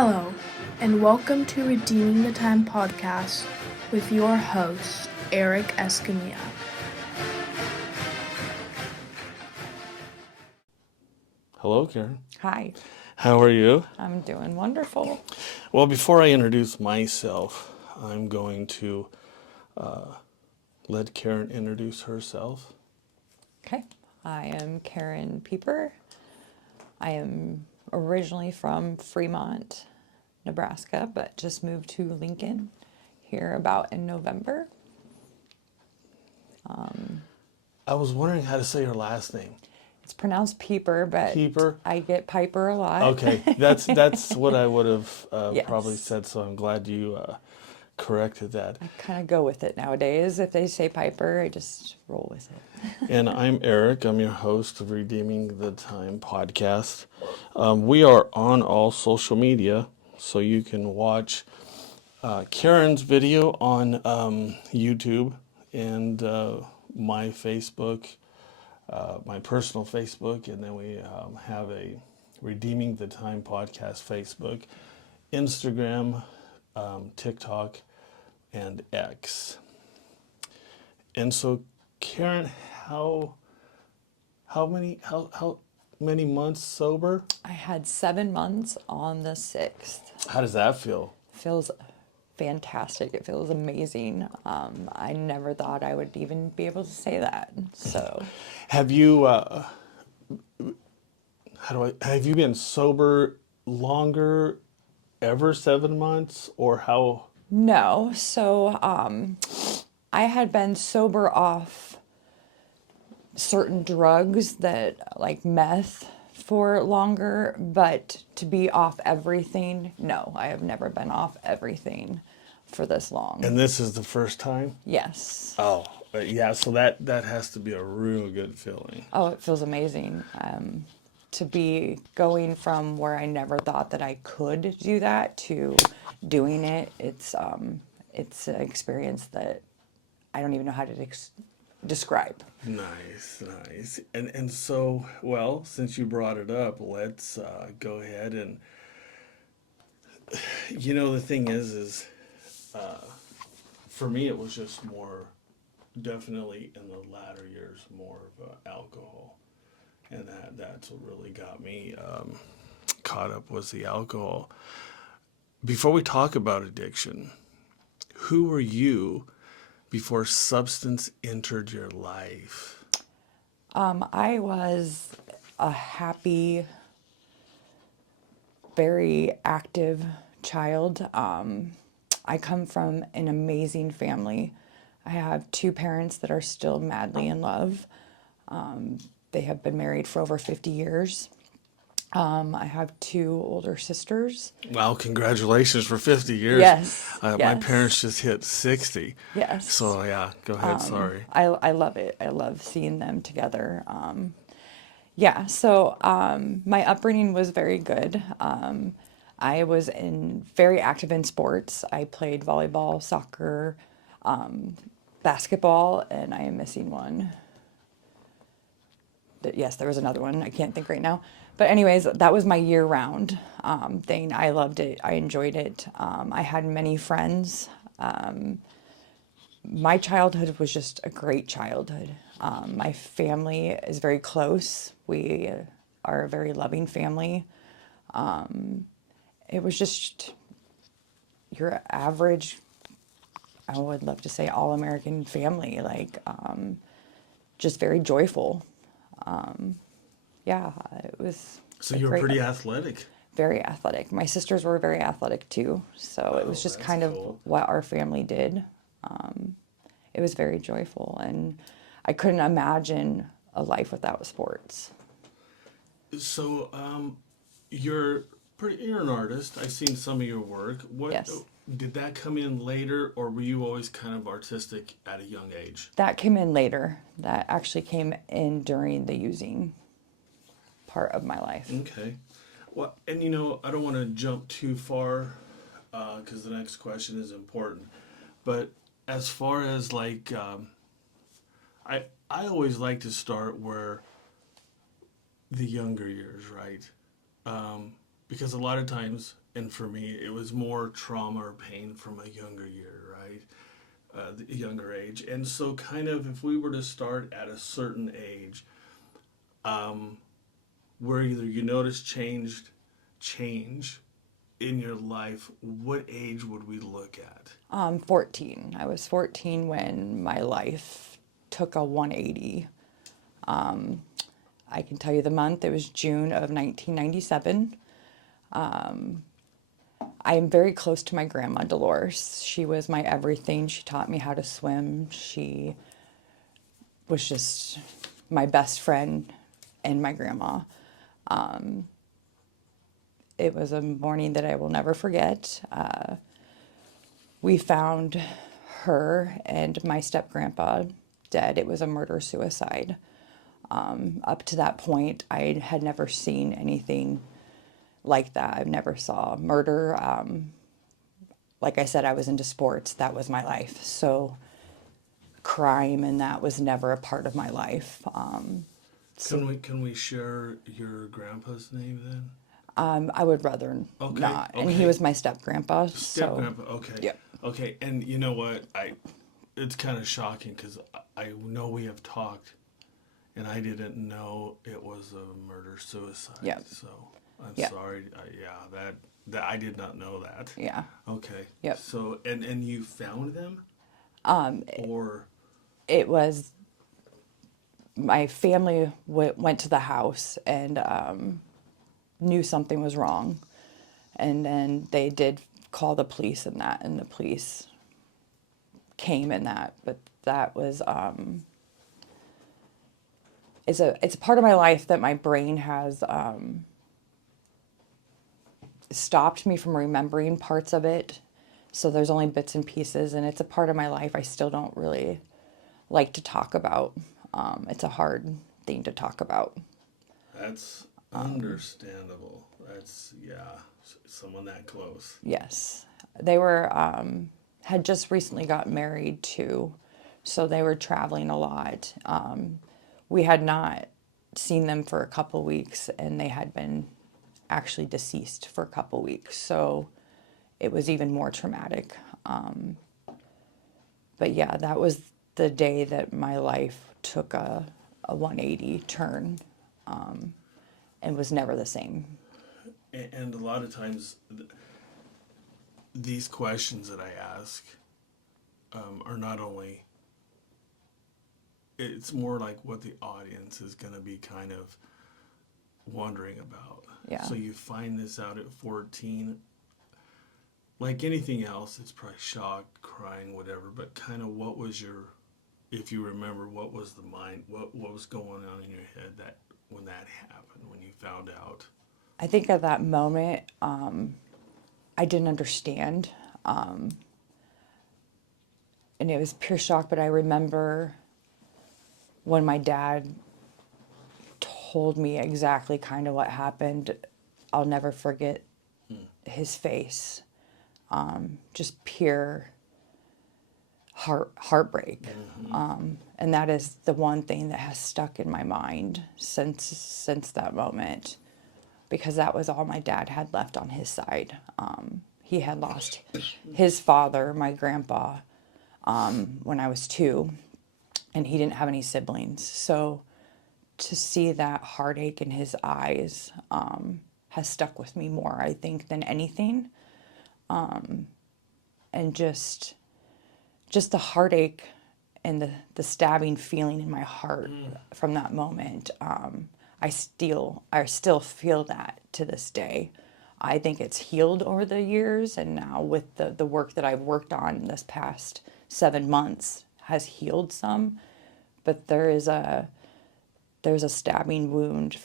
Hello, and welcome to Redeeming the Time podcast with your host, Eric Escamilla. Hello, Karen. Hi, How are you? I'm doing wonderful. Well, before I introduce myself, I'm going to let Karen introduce herself. Okay, I am Karen Pieper. I am originally from Fremont, Nebraska, but just moved to Lincoln here about in November. I was wondering how to say her last name. It's pronounced Pieper, but Pieper? I get Piper a lot. Okay, that's what I would have probably Yes. said, so I'm glad you corrected that. I kind of go with it nowadays. If they say Piper, I just roll with it. And I'm Eric. I'm your host of Redeeming the Time podcast. We are on all social media, so you can watch Karen's video on YouTube and my Facebook, my personal Facebook, and then we have a Redeeming the Time podcast Facebook, Instagram, TikTok, and X. And so, Karen, how many months sober? I had 7 months on the 6th. How does that feel? Feels fantastic. It feels amazing. I never thought I would even be able to say that. So, Have you have you been sober longer, ever 7 months, or how? no. So, I had been sober off certain drugs that like meth for longer, but to be off everything, no, I have never been off everything for this long. And this is the first time? Yes. Oh, yeah. So that has to be a real good feeling. Oh, it feels amazing. To be going from where I never thought that I could do that to doing it, it's an experience that I don't even know how to describe. Nice, nice. And so, well, since you brought it up, let's go ahead and, the thing is, for me, it was just more, definitely in the latter years, more of alcohol. And that's what really got me caught up was the alcohol. Before we talk about addiction, who were you before substance entered your life? I was a happy, very active child. I come from an amazing family. I have 2 parents that are still madly in love. They have been married for over 50 years. I have 2 older sisters. Well, congratulations for 50 years. Yes, My yes. parents just hit 60. Yes. So, yeah, go ahead. Sorry. I love it. I love seeing them together. Yeah, so my upbringing was very good. I was very active in sports. I played volleyball, soccer, basketball, and I am missing one. Yes, there was another one. I can't think right now. But anyways, that was my year-round thing. I loved it. I enjoyed it. I had many friends. My childhood was just a great childhood. My family is very close. We are a very loving family. It was just your average, I would love to say all-American family, like just very joyful. Yeah, it was. So you were pretty athletic. Very athletic. My sisters were very athletic too, so it was just kind of cool. what our family did. It was very joyful, and I couldn't imagine a life without sports. So, you're an artist. I've seen some of your work. Yes. Did that come in later, or were you always kind of artistic at a young age? That came in later. That actually came in during the using part of my life. Okay. Well, and I don't want to jump too far because the next question is important. But as far as like, I always like to start where the younger years, right? because a lot of times, and for me, it was more trauma or pain from a younger year, right? The younger age. And so, kind of, if we were to start at a certain age, where either you notice change in your life, what age would we look at? 14. I was 14 when my life took a 180. I can tell you the month. It was June of 1997. I am very close to my grandma, Dolores. She was my everything. She taught me how to swim. She was just my best friend and my grandma. It was a morning that I will never forget. We found her and my step grandpa dead. It was a murder suicide. Up to that point, I had never seen anything like that. I've never saw murder. Like I said, I was into sports. That was my life. So crime and that was never a part of my life. Can we share your grandpa's name then? I would rather Okay, not. And he okay. was my step grandpa. Step So grandpa. Okay. Yep. Okay, and you know what? It's kind of shocking because I know we have talked, and I didn't know it was a murder suicide. Yep. So I'm Yep. sorry. Yeah, that I did not know that. yeah. Okay. Yep. So and you found them, or It was my family went to the house and knew something was wrong. And then they did call the police and the police came in that. But that was, it's a part of my life that my brain has stopped me from remembering parts of it. So there's only bits and pieces, and it's a part of my life I still don't really like to talk about. It's a hard thing to talk about. that's understandable. That's someone that close. Yes. They were, had just recently got married too, so they were traveling a lot. We had not seen them for a couple weeks, and they had been actually deceased for a couple weeks, so it was even more traumatic. But yeah, that was the day that my life took a 180 turn, and was never the same. And a lot of times, these questions that I ask are not only, it's more like what the audience is going to be kind of wondering about. Yeah. So you find this out at 14. Like anything else, it's probably shock, crying, whatever. But kind of what was if you remember, what was the mind, what was going on in your head when that happened, when you found out? I think at that moment, I didn't understand. And it was pure shock, but I remember when my dad told me exactly kind of what happened. I'll never forget his face. Just pure heartbreak. And that is the one thing that has stuck in my mind since that moment, because that was all my dad had left on his side. He had lost his father, my grandpa, when I was 2, and he didn't have any siblings. So to see that heartache in his eyes has stuck with me more, I think, than anything. And just the heartache and the stabbing feeling in my heart from that moment. I still feel that to this day. I think it's healed over the years, and now with the work that I've worked on this past 7 months has healed some, but there's a stabbing wound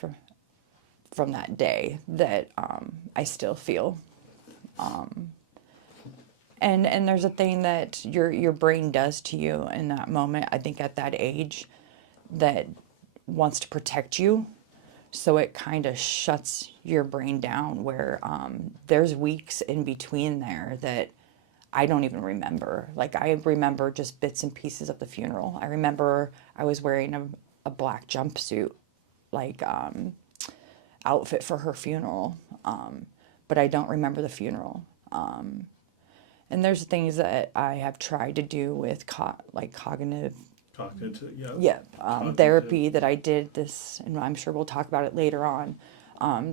from that day that I still feel. And there's a thing that your brain does to you in that moment, I think at that age, that wants to protect you. So it kind of shuts your brain down, where there's weeks in between there that I don't even remember. Like, I remember just bits and pieces of the funeral. I remember I was wearing a black jumpsuit, like outfit for her funeral. but I don't remember the funeral. And there's things that I have tried to do with like cognitive, Cognitive, yeah. yeah, Cognitive. therapy that I did this, and I'm sure we'll talk about it later on,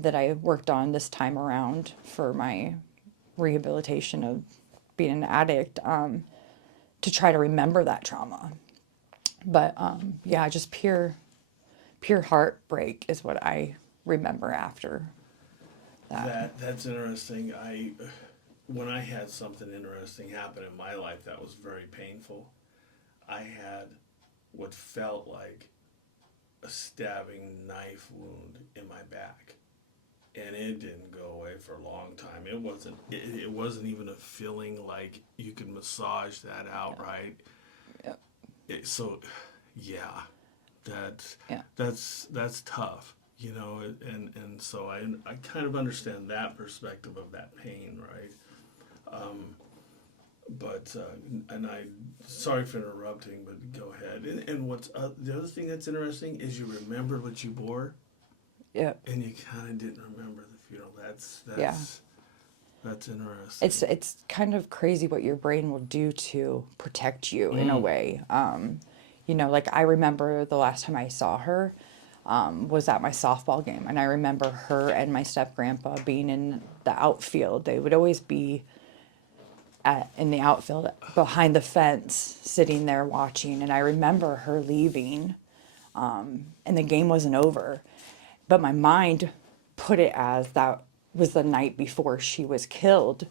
that I worked on this time around for my rehabilitation of being an addict, to try to remember that trauma. But yeah, just pure heartbreak is what I remember after that. That's interesting. When I had something interesting happen in my life that was very painful, I had what felt like a stabbing knife wound in my back, and it didn't go away for a long time. It wasn't even a feeling like you could massage that out, right? Yeah. So, yeah, Yeah. that's tough, and so I kind of understand that perspective of that pain, right? But and I sorry for interrupting, but go ahead. And what's the other thing that's interesting is you remembered what you bore, Yeah. and you kind of didn't remember the funeral. Yeah. That's interesting. It's kind of crazy what your brain will do to protect you in a way. Like I remember the last time I saw her was at my softball game, and I remember her and my step grandpa being in the outfield. They would always be in the outfield behind the fence, sitting there watching. And I remember her leaving, and the game wasn't over, but my mind put it as that was the night before she was killed.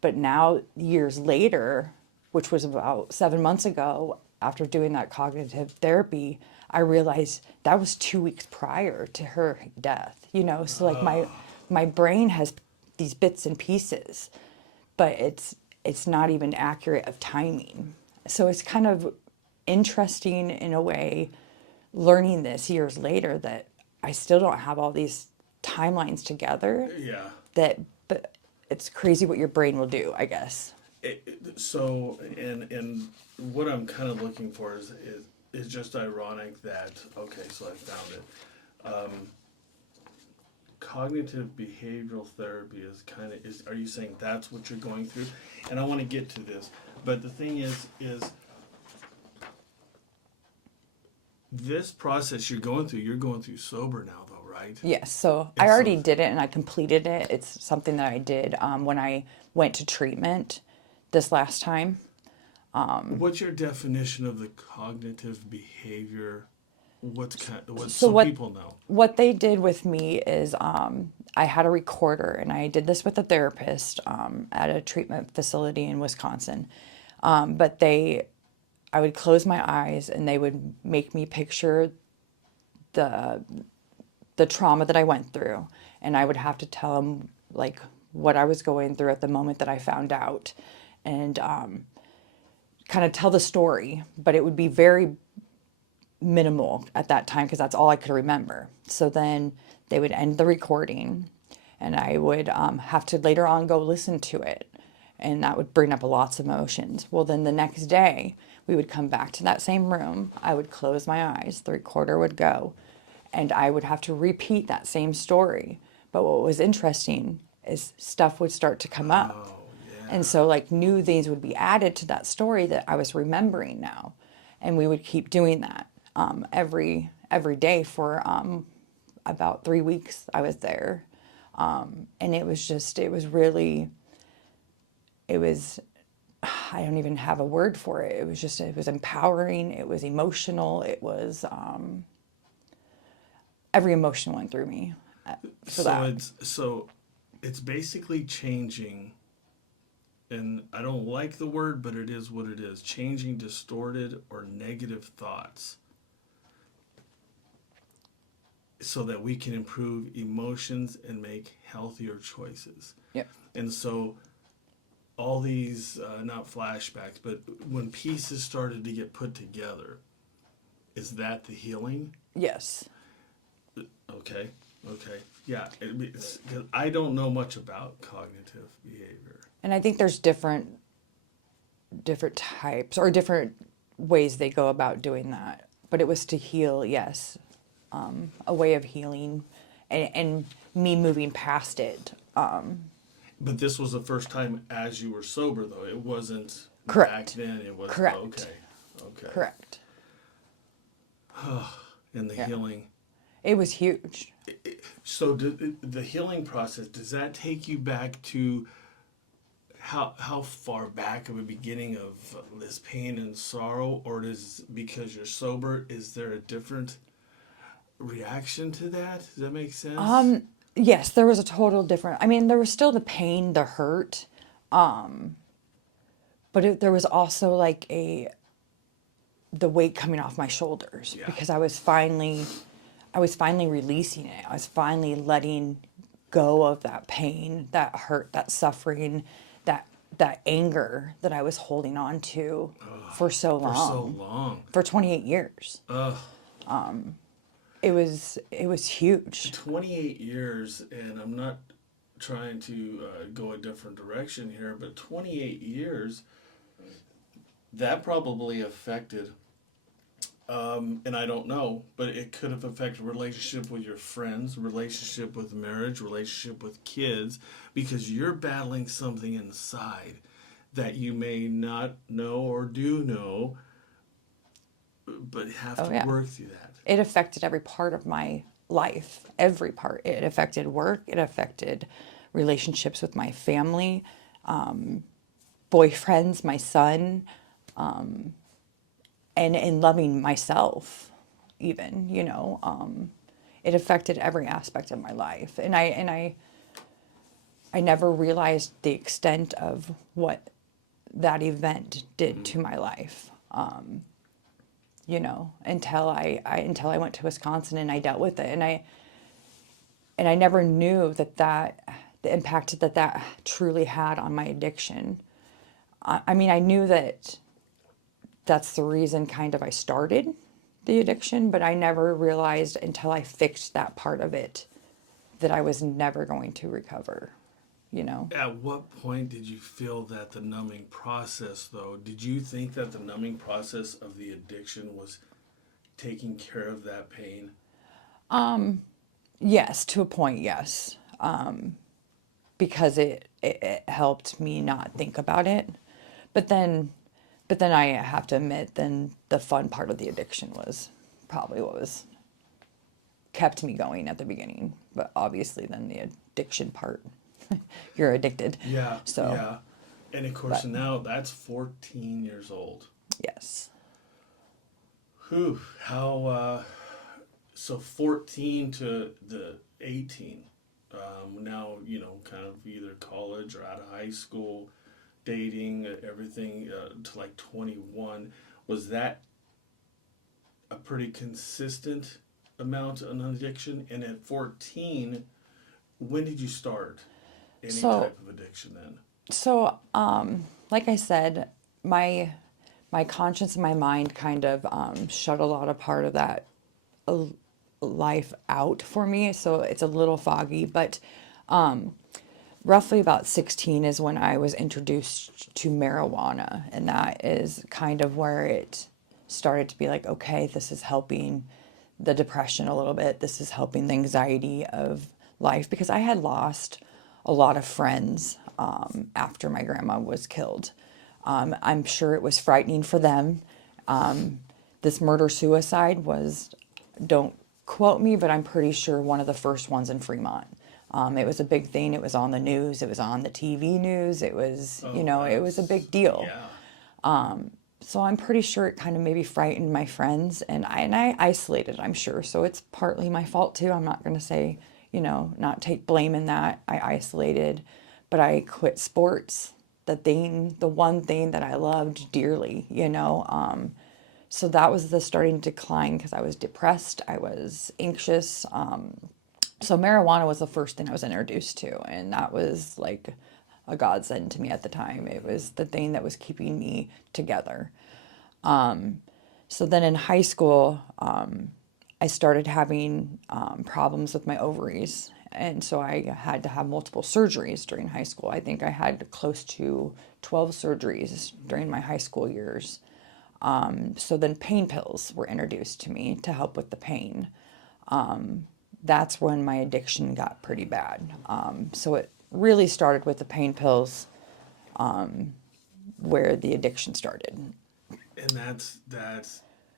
But now, years later, which was about 7 months ago, after doing that cognitive therapy, I realized that was 2 weeks prior to her death. So like my brain has these bits and pieces, but it's not even accurate of timing. So it's kind of interesting in a way, learning this years later, that I still don't have all these timelines together. Yeah. But it's crazy what your brain will do, I guess. So and what I'm kind of looking for is just ironic that okay, so I found it. Cognitive behavioral therapy is are you saying that's what you're going through? And I want to get to this, but the thing is this process you're going through sober now though, right? Yes, so And I already so did it and I completed it. It's something that I did when I went to treatment this last time. what's your definition of the cognitive behavior? What So some what people know? what they did with me is I had a recorder, and I did this with a therapist at a treatment facility in Wisconsin. But I would close my eyes, and they would make me picture the the trauma that I went through, and I would have to tell them like what I was going through at the moment that I found out, and kind of tell the story. But it would be very minimal at that time because that's all I could remember. So then they would end the recording, and I would have to later on go listen to it, and that would bring up lots of emotions. Well, then the next day we would come back to that same room. I would close my eyes, the recorder would go, and I would have to repeat that same story. But what was interesting is stuff would start to come up. Oh, yeah. And so like new things would be added to that story that I was remembering now. And we would keep doing that every day for about 3 weeks I was there. And it was really, I don't even have a word for it. It was empowering. It was emotional. It was, every emotion went through me for that. It's basically changing, and I don't like the word, but it is what it is. Changing distorted or negative thoughts so that we can improve emotions and make healthier choices. Yep. And so all these, not flashbacks, but when pieces started to get put together, is that the healing? Yes. Okay. Yeah, 'cause I don't know much about cognitive behavior. And I think there's different types or different ways they go about doing that. But it was to heal, yes, a way of healing, and me moving past it. But this was the first time as you were sober, though. It wasn't back Correct. then. It was Correct. Okay. Correct. And the Yeah. healing. It was huge. So the healing process, does that take you back to how far back of a beginning of this pain and sorrow, or does, because you're sober, is there a different reaction to that? Does that make sense? Yes, there was a total different. I mean, there was still the pain, the hurt, but there was also like the weight coming off my shoulders Yeah. because I was finally releasing it. I was finally letting go of that pain, that hurt, that suffering, that anger that I was holding on to for so For so long, long. for 28 years. Ugh. It was huge. 28 years, and I'm not trying to go a different direction here, but 28 years, that probably affected, and I don't know, but it could have affected relationship with your friends, relationship with marriage, relationship with kids, because you're battling something inside that you may not know or do know, but have Oh to yeah. work through that. It affected every part of my life, every part. It affected work, it affected relationships with my family, boyfriends, my son, and loving myself even, it affected every aspect of my life. And I never realized the extent of what that event did to my life. Until I went to Wisconsin and I dealt with it, and I never knew the impact that truly had on my addiction. I mean, I knew that that's the reason kind of I started the addiction, but I never realized until I fixed that part of it that I was never going to recover. At what point did you feel that the numbing process, though? Did you think that the numbing process of the addiction was taking care of that pain? Yes, to a point, yes. Because it helped me not think about it. But then I have to admit, then the fun part of the addiction was probably what was kept me going at the beginning. But obviously then the addiction part, you're addicted. Yeah, So, yeah. And of course, but now that's 14 years old. yes. Whew, so 14 to the 18. Now, kind of either college or out of high school, dating, everything to like 21. Was that a pretty consistent amount of addiction? And at 14, when did you start any So, type of addiction then? like I said, my conscience and my mind kind of shut a lot of part of that uh, life out for me. So it's a little foggy, but roughly about 16 is when I was introduced to marijuana. And that is kind of where it started to be like, okay, this is helping the depression a little bit. This is helping the anxiety of life because I had lost a lot of friends after my grandma was killed. I'm sure it was frightening for them. This murder suicide was, don't quote me, but I'm pretty sure one of the first ones in Fremont. It was a big thing. It was on the news. It was on the TV news. It was, it was a big deal. Yeah. So I'm pretty sure it kind of maybe frightened my friends, and I isolated, I'm sure. So it's partly my fault too. I'm not going to say, not take blame in that. I isolated, but I quit sports, the one thing that I loved dearly. So that was the starting decline because I was depressed. I was anxious. So marijuana was the first thing I was introduced to, and that was like a godsend to me at the time. It was the thing that was keeping me together. So then in high school, I started having problems with my ovaries. And so I had to have multiple surgeries during high school. I think I had close to 12 surgeries during my high school years. So then pain pills were introduced to me to help with the pain. That's when my addiction got pretty bad. So really started with the pain pills, where the addiction started. And that's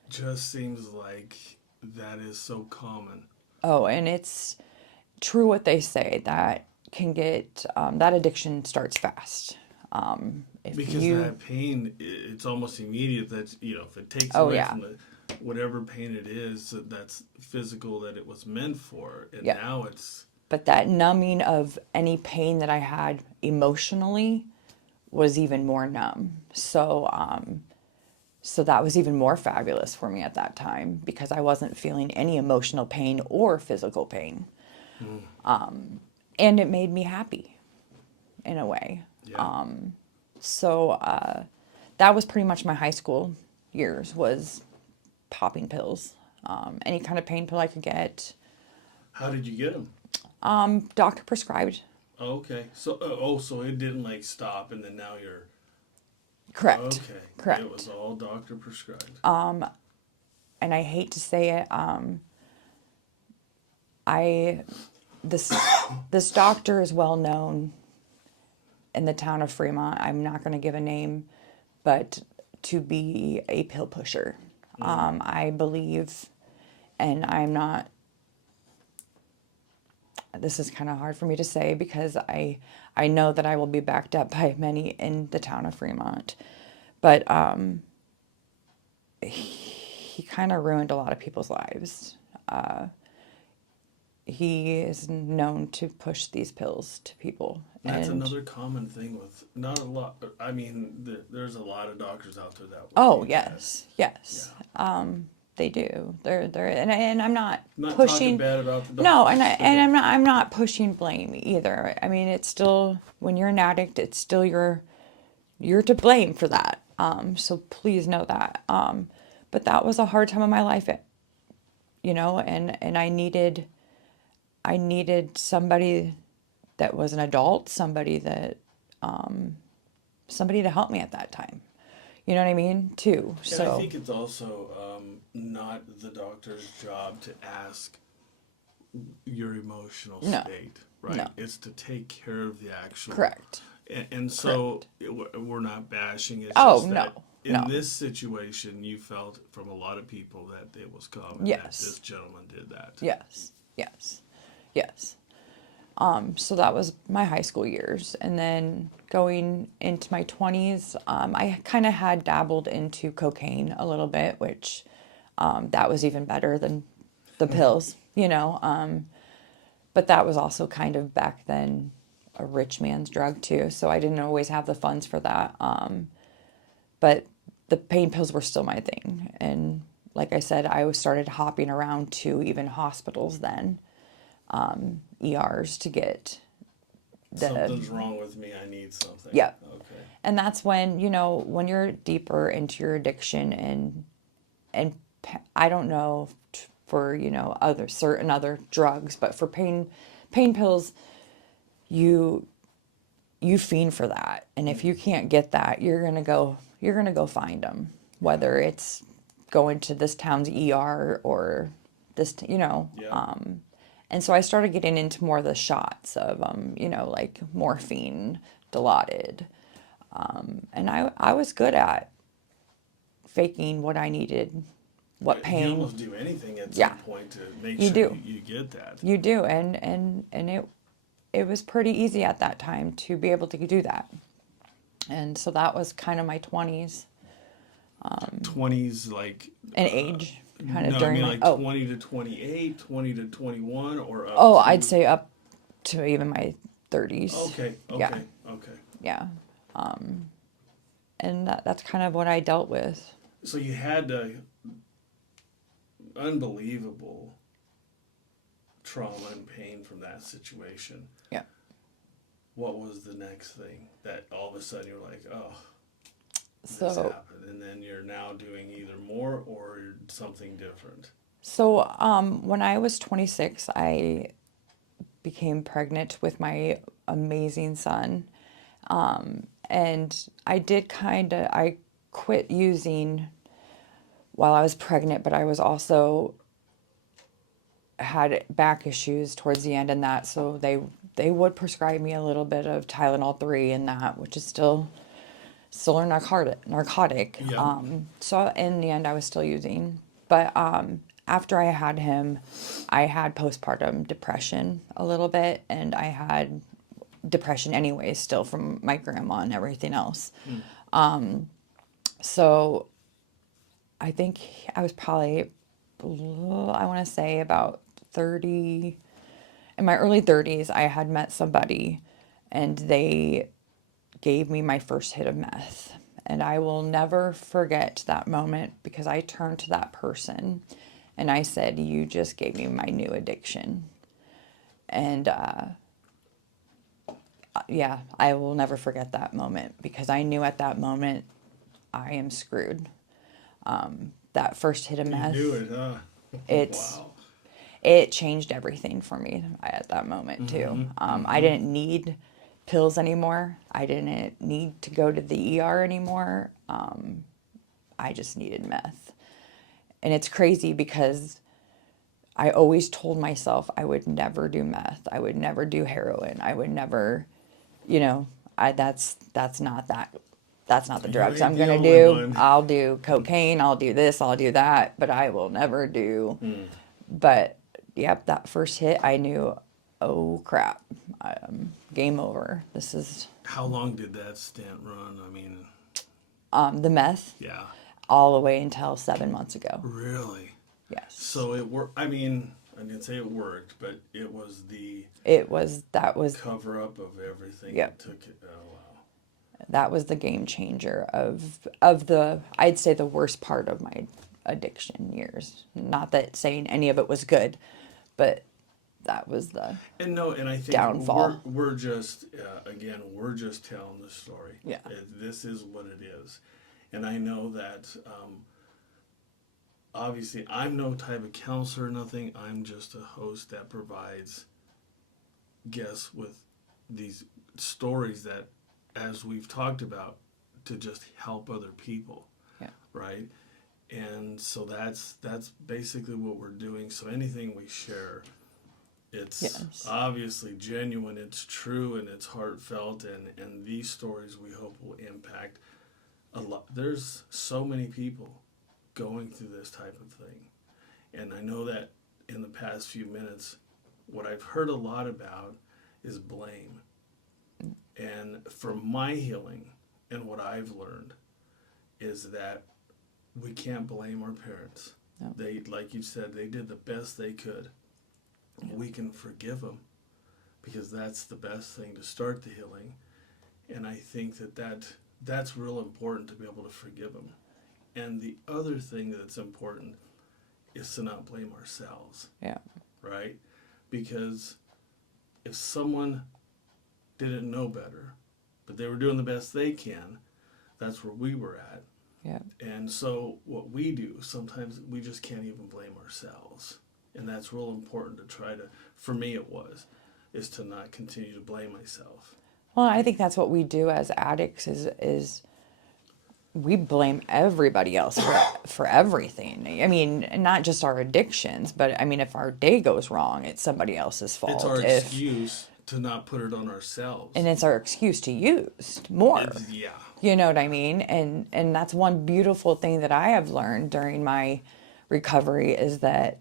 just seems like that is so common. Oh, and it's true what they say that can get that addiction starts fast. If Because you, that pain, it's almost immediate. That if it takes oh away yeah, from the whatever pain it is that's physical that it was meant for, and yeah. now it's But that numbing of any pain that I had emotionally was even more numb. So that was even more fabulous for me at that time because I wasn't feeling any emotional pain or physical pain. And it made me happy in a way. yeah. So that was pretty much my high school years was popping pills. Any kind of pain pill I could get. How did you get them? Doctor prescribed. Okay, so so it didn't like stop, and then now you're Correct. okay. Correct. It was all doctor prescribed. And I hate to say it, I this this doctor is well known in the town of Fremont. I'm not going to give a name, but to be a pill pusher. I believe, and I'm not. This is kind of hard for me to say because I know that I will be backed up by many in the town of Fremont, but he kind of ruined a lot of people's lives. He is known to push these pills to people. That's And another common thing with not a lot. I mean, there's a lot of doctors out there that will oh do that. yes, yes, they do. They're and I'm not Not talking pushing. bad about the doctors. No, and I'm not pushing blame either. I mean, it's still when you're an addict, it's still you're to blame for that. So please know that. But that was a hard time of my life, and I needed somebody that was an adult, somebody to help me at that time. You know what I mean? Too. And I So think it's also not the doctor's job to ask your emotional no, state, right? no, It's to take care of the actual. correct. And so we're not bashing. It's Oh just no, that in no. this situation, you felt from a lot of people that it was common that Yes. this gentleman did that. Yes, yes, yes. So that was my high school years, and then going into my 20s, I kind of had dabbled into cocaine a little bit, which that was even better than the pills. But that was also kind of back then a rich man's drug too, so I didn't always have the funds for that. But the pain pills were still my thing, and like I said, I started hopping around to even hospitals then, ERs to get Something's wrong with me. I need something. yeah. Okay. And that's when you're deeper into your addiction I don't know for other certain other drugs, but for pain pills, you fiend for that, and if you can't get that, you're gonna go find them, whether it's going to this town's ER or Yeah. and so I started getting into more of the shots of like morphine, Dilaudid, and I was good at faking what I needed, what You pain. almost do anything at Yeah. some point to make You sure do. you get that. You do, and it was pretty easy at that time to be able to do that. And so that was kind of my 20s 20s, like. and age, kind of No, I during mean my like 20 to 28, 20 to 21, or up to. I'd say up to even my 30s. Okay, Yeah, okay, okay. yeah. And that's kind of what I dealt with. So you had unbelievable trauma and pain from that situation. Yeah. What was the next thing that all of a sudden you're like, oh, this So happened, and then you're now doing either more or something different? So when I was 26, I became pregnant with my amazing son. And I quit using while I was pregnant, but I was also had back issues towards the end and that, so they would prescribe me a little bit of Tylenol 3 and that, which is still a narcotic. Yep. So in the end, I was still using. But after I had him, I had postpartum depression a little bit, and I had depression anyways, still from my grandma and everything else. So I think I was probably, I want to say about 30, in my early 30s, I had met somebody and they gave me my first hit of meth. And I will never forget that moment because I turned to that person and I said, "You just gave me my new addiction." And yeah, I will never forget that moment because I knew at that moment I am screwed. That first hit of You meth, knew it, huh? it's Wow. it changed everything for me at that moment too. I didn't need pills anymore. I didn't need to go to the ER anymore. I just needed meth. And it's crazy because I always told myself I would never do meth. I would never do heroin. I would never, you know, that's not the You drugs ain't I'm the gonna only do. one. I'll do cocaine, I'll do this, I'll do that, but I will never do. But yep, that first hit, I knew, oh crap, game over. This is How long did that stint run? I mean, the meth yeah, all the way until 7 months ago. really. Yes, So it worked. I mean, I didn't say it worked, but it was the that was cover up of everything yep. that took it. Oh wow. That was the game changer of the, I'd say, the worst part of my addiction years. Not that saying any of it was good, but that was the And no, and I think downfall. we're just again we're just telling the story. Yeah. This is what it is, and I know that obviously I'm no type of counselor or nothing. I'm just a host that provides guests with these stories that, as we've talked about, to just help other people, Yeah. right? And so that's basically what we're doing. So anything we share, it's Yes. obviously genuine, it's true, and it's heartfelt, and these stories we hope will impact a lot. There's so many people going through this type of thing, and I know that in the past few minutes, what I've heard a lot about is blame. And for my healing and what I've learned is that we can't blame our parents. No. They, like you said, they did the best they could. We can forgive them because that's the best thing to start the healing. And I think that's real important to be able to forgive them. And the other thing that's important is to not blame ourselves, Yeah. right? Because if someone didn't know better, but they were doing the best they can, that's where we were at. Yeah. And so what we do, sometimes we just can't even blame ourselves. And that's real important to try to, for me it was, is to not continue to blame myself. Well, I think that's what we do as addicts is we blame everybody else for everything. I mean, not just our addictions, but I mean, if our day goes wrong, it's somebody else's fault. It's our If excuse to not put it on ourselves. and it's our excuse to use more. Yeah. You know what I mean? And that's one beautiful thing that I have learned during my recovery is that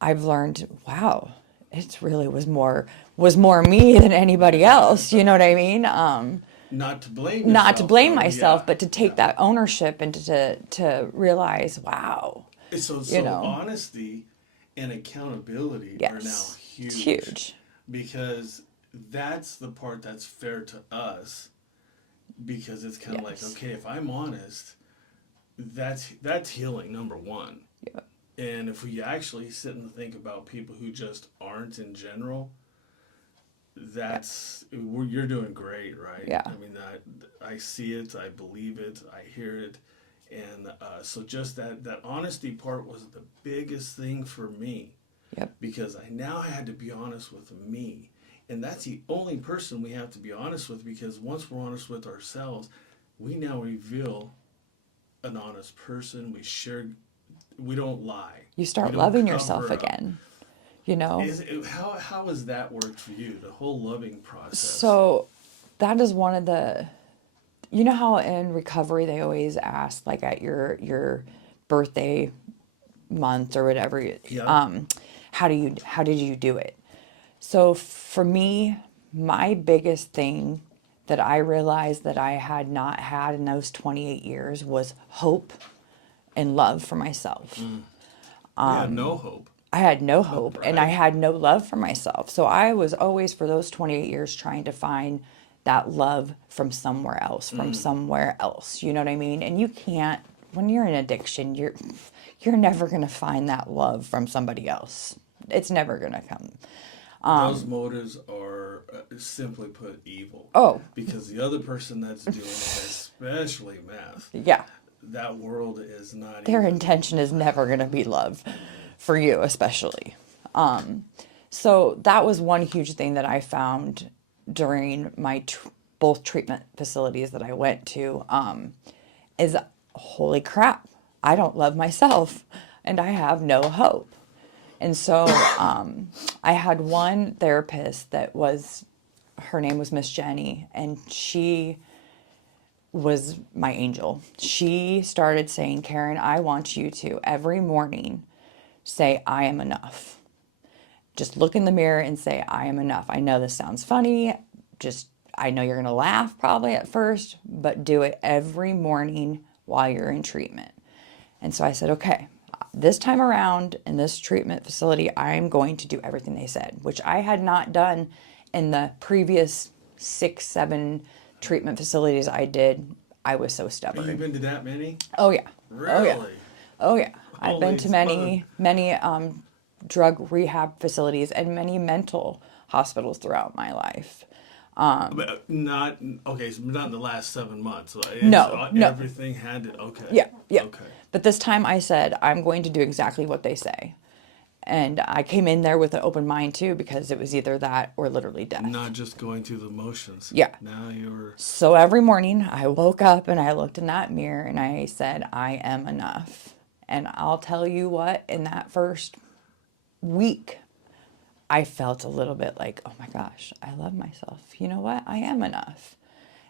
I've learned, wow, it really was more me than anybody else. You know what I mean? Not to blame Not yourself, to blame though. myself, Yeah. but to take Yeah. that ownership and to realize, wow, So you know, honesty and accountability are now yes, huge. it's huge. Because that's the part that's fair to us. Because it's kind of like, Yes. okay, if I'm honest, that's healing, number one. Yeah. And if we actually sit and think about people who just aren't in general, you're doing great, right? Yeah. I mean, I see it, I believe it, I hear it. And so just that honesty part was the biggest thing for me. Yep. Because I now had to be honest with me. And that's the only person we have to be honest with, because once we're honest with ourselves, we now reveal an honest person. We don't lie. You start We don't loving cover yourself up. again. you know? How has that worked for you, the whole loving process? So that is one of the, you know how in recovery they always ask, like at your birthday month or whatever, Yeah. how did you do it? So for me, my biggest thing that I realized that I had not had in those 28 years was hope and love for myself. You had no hope, I had no hope and I right? had no love for myself. So I was always, for those 28 years, trying to find that love from somewhere else, from somewhere else. You know what I mean? And you can't, when you're in addiction, you're never going to find that love from somebody else. It's never going to come. Those motives are, simply put, evil. Oh, Because the other person that's doing it, especially meth, yeah. that world is not Their even. intention is never going to be love for you, especially. So that was one huge thing that I found during my both treatment facilities that I went to, is holy crap, I don't love myself and I have no hope. And so I had one therapist that was, her name was Miss Jenny, and she was my angel. She started saying, Karen, I want you to every morning say, I am enough. Just look in the mirror and say, I am enough. I know this sounds funny. I know you're going to laugh probably at first, but do it every morning while you're in treatment. And so I said, okay, this time around in this treatment facility, I'm going to do everything they said, which I had not done in the previous 6, 7 treatment facilities I did. I was so You've stubborn. been to that many? Oh yeah. Oh yeah. Really? Oh yeah. I've been Holy to smoke. many drug rehab facilities and many mental hospitals throughout my life. But not okay. So not in the last 7 months. So it's No. everything had to. Okay. Yeah, yeah. Okay. But this time I said, I'm going to do exactly what they say. And I came in there with an open mind too, because it was either that or literally death. Not just going through the motions. Yeah. Now you're. So every morning I woke up and I looked in that mirror and I said, I am enough. And I'll tell you what, in that first week, I felt a little bit like, oh my gosh, I love myself. You know what? I am enough.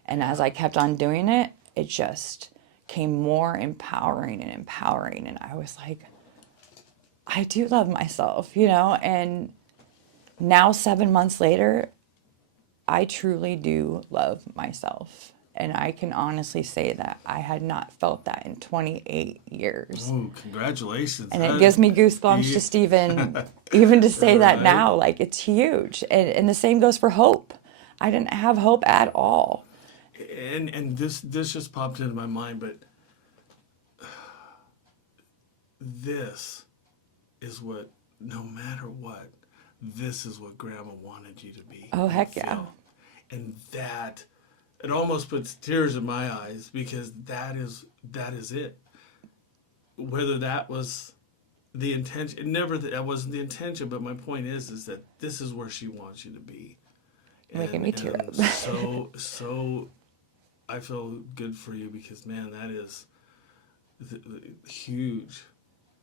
And as I kept on doing it, it just came more empowering and empowering. And I was like, I do love myself, you know? And now, 7 months later, I truly do love myself. And I can honestly say that I had not felt that in 28 years. Oh, congratulations! And it gives me goosebumps Yeah. just even to say that Right. now. Like, it's huge. And the same goes for hope. I didn't have hope at all. And this just popped into my mind, but this is what, no matter what, this is what Grandma wanted you to be. Oh, and heck yeah. feel. And that, it almost puts tears in my eyes, because that is it. Whether that was the intention, that wasn't the intention, but my point is that this is where she wants you to be. Making me tear up. So I feel good for you, because man, that is huge,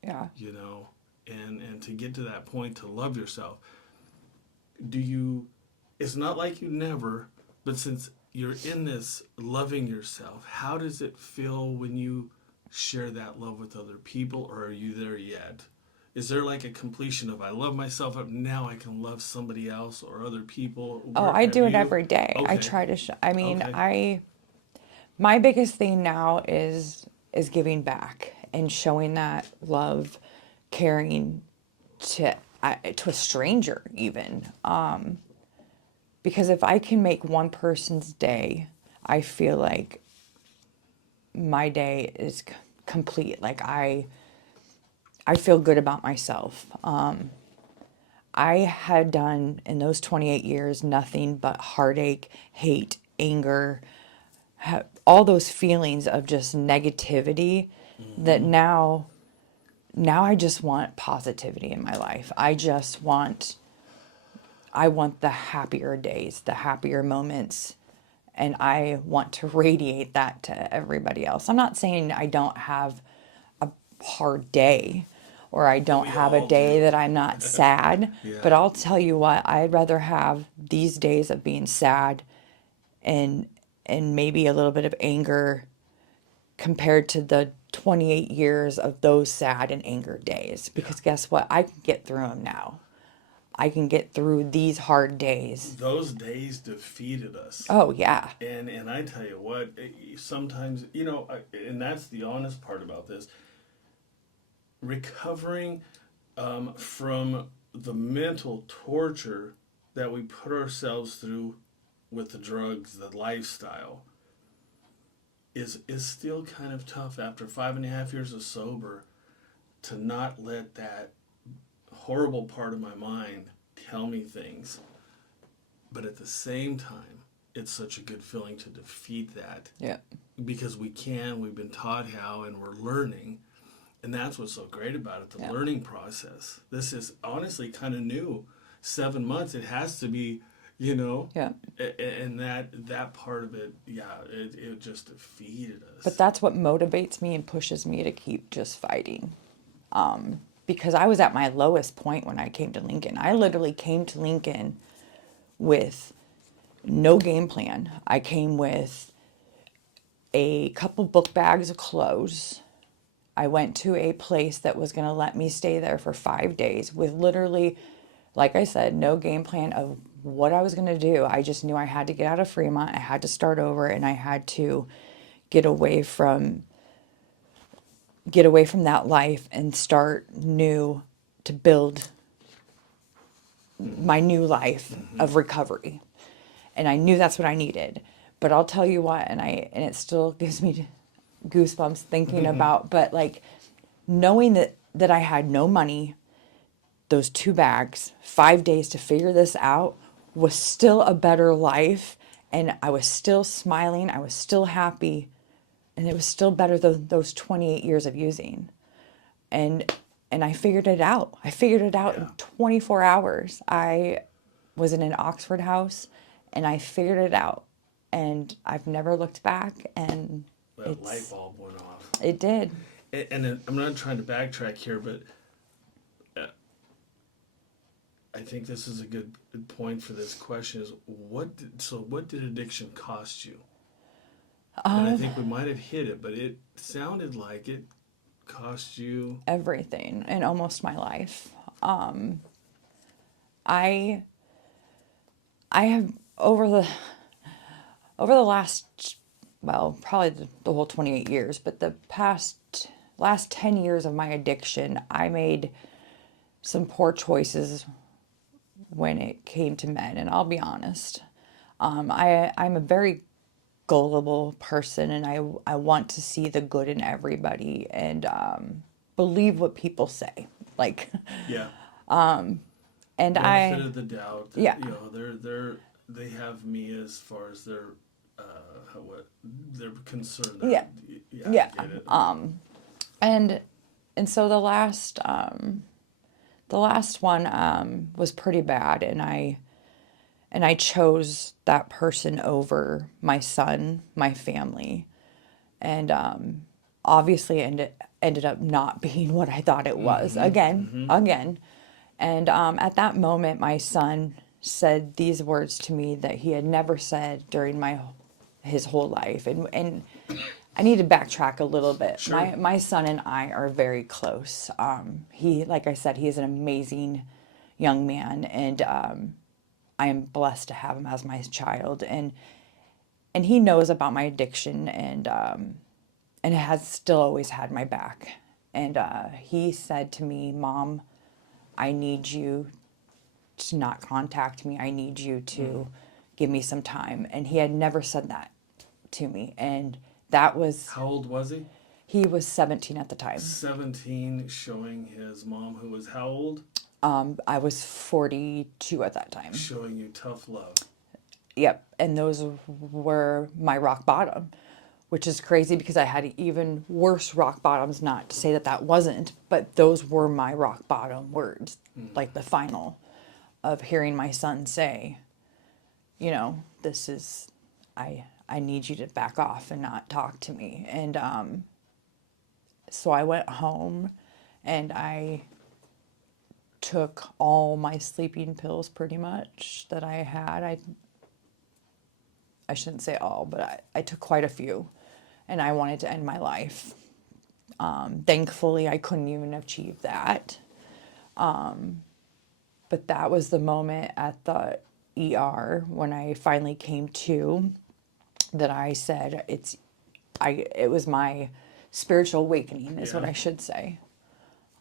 Yeah. you know. And to get to that point, to love yourself, do you, it's not like you never, but since you're in this loving yourself, how does it feel when you share that love with other people, or are you there yet? Is there like a completion of, I love myself, now I can love somebody else or other people? Oh, I do it every day. I Okay. try to, I mean, Okay. my biggest thing now is giving back and showing that love, caring to a stranger even. Because if I can make one person's day, I feel like my day is complete. Like I feel good about myself. I had done in those 28 years nothing but heartache, hate, anger, all those feelings of just negativity that now I just want positivity in my life. I want the happier days, the happier moments, and I want to radiate that to everybody else. I'm not saying I don't have a hard day or I don't we have a all day do. that I'm not sad. Yeah. But I'll tell you what, I'd rather have these days of being sad and maybe a little bit of anger compared to the 28 years of those sad and anger days. Because guess what? I can get through them now. I can get through these hard days. Those days defeated us. Oh, yeah. And I tell you what, sometimes, you know, and that's the honest part about this, recovering from the mental torture that we put ourselves through with the drugs, the lifestyle, is still kind of tough after 5.5 years of sober, to not let that horrible part of my mind tell me things. But at the same time, it's such a good feeling to defeat that. Yeah. Because we've been taught how, and we're learning. And that's what's so great about it, the Yeah. learning process. This is honestly kind of new. 7 months, it has to be, you know. Yeah. And that part of it, yeah, it just defeated us. But that's what motivates me and pushes me to keep just fighting. Because I was at my lowest point when I came to Lincoln. I literally came to Lincoln with no game plan. I came with a couple book bags of clothes. I went to a place that was going to let me stay there for 5 days with literally, like I said, no game plan of what I was going to do. I just knew I had to get out of Fremont. I had to start over, and I had to get away from that life and start new to build my new life of recovery. And I knew that's what I needed. But I'll tell you what, and it still gives me goosebumps thinking about, but like knowing that I had no money, those 2 bags, 5 days to figure this out, was still a better life. And I was still smiling, I was still happy, and it was still better than those 28 years of using. And I figured it out. I figured it out in 24 hours. I was in an Oxford house, and I figured it out. And I've never looked back, and that light bulb went off. It did. And then, I'm not trying to backtrack here, but I think this is a good point for this question: is what did addiction cost you? And I think we might have hit it, but it sounded like it cost you Everything in almost my life. I have over the last, well, probably the whole 28 years, but the last 10 years of my addiction, I made some poor choices when it came to men, and I'll be honest. I'm a very gullible person, and I want to see the good in everybody, and believe what people say. Like, yeah. and Benefit of the doubt. Yeah. You know, they have me as far as their what they're concerned. Yeah. Yeah. I get it. And so the last one was pretty bad, and I chose that person over my son, my family, and obviously ended up not being what I thought it was. Again. And at that moment, my son said these words to me that he had never said during his whole life, and I need to backtrack a little bit. Sure. My son and I are very close. He, like I said, he is an amazing young man, and I am blessed to have him as my child. And he knows about my addiction, and has still always had my back. And he said to me, "Mom, I need you to not contact me. I need you to give me some time." And he had never said that to me. And that was, How old was he? he was 17 at the time. 17, showing his mom, who was how old? I was 42 at that time. Showing you tough love. Yep. And those were my rock bottom, which is crazy because I had even worse rock bottoms, not to say that wasn't, but those were my rock bottom words, like the final of hearing my son say, you know, this is, I need you to back off and not talk to me. And so I went home, and I took all my sleeping pills pretty much that I had. I shouldn't say all, but I took quite a few, and I wanted to end my life. Thankfully, I couldn't even achieve that. But that was the moment at the ER when I finally came to that I said it was my spiritual awakening is what Yeah. I should say.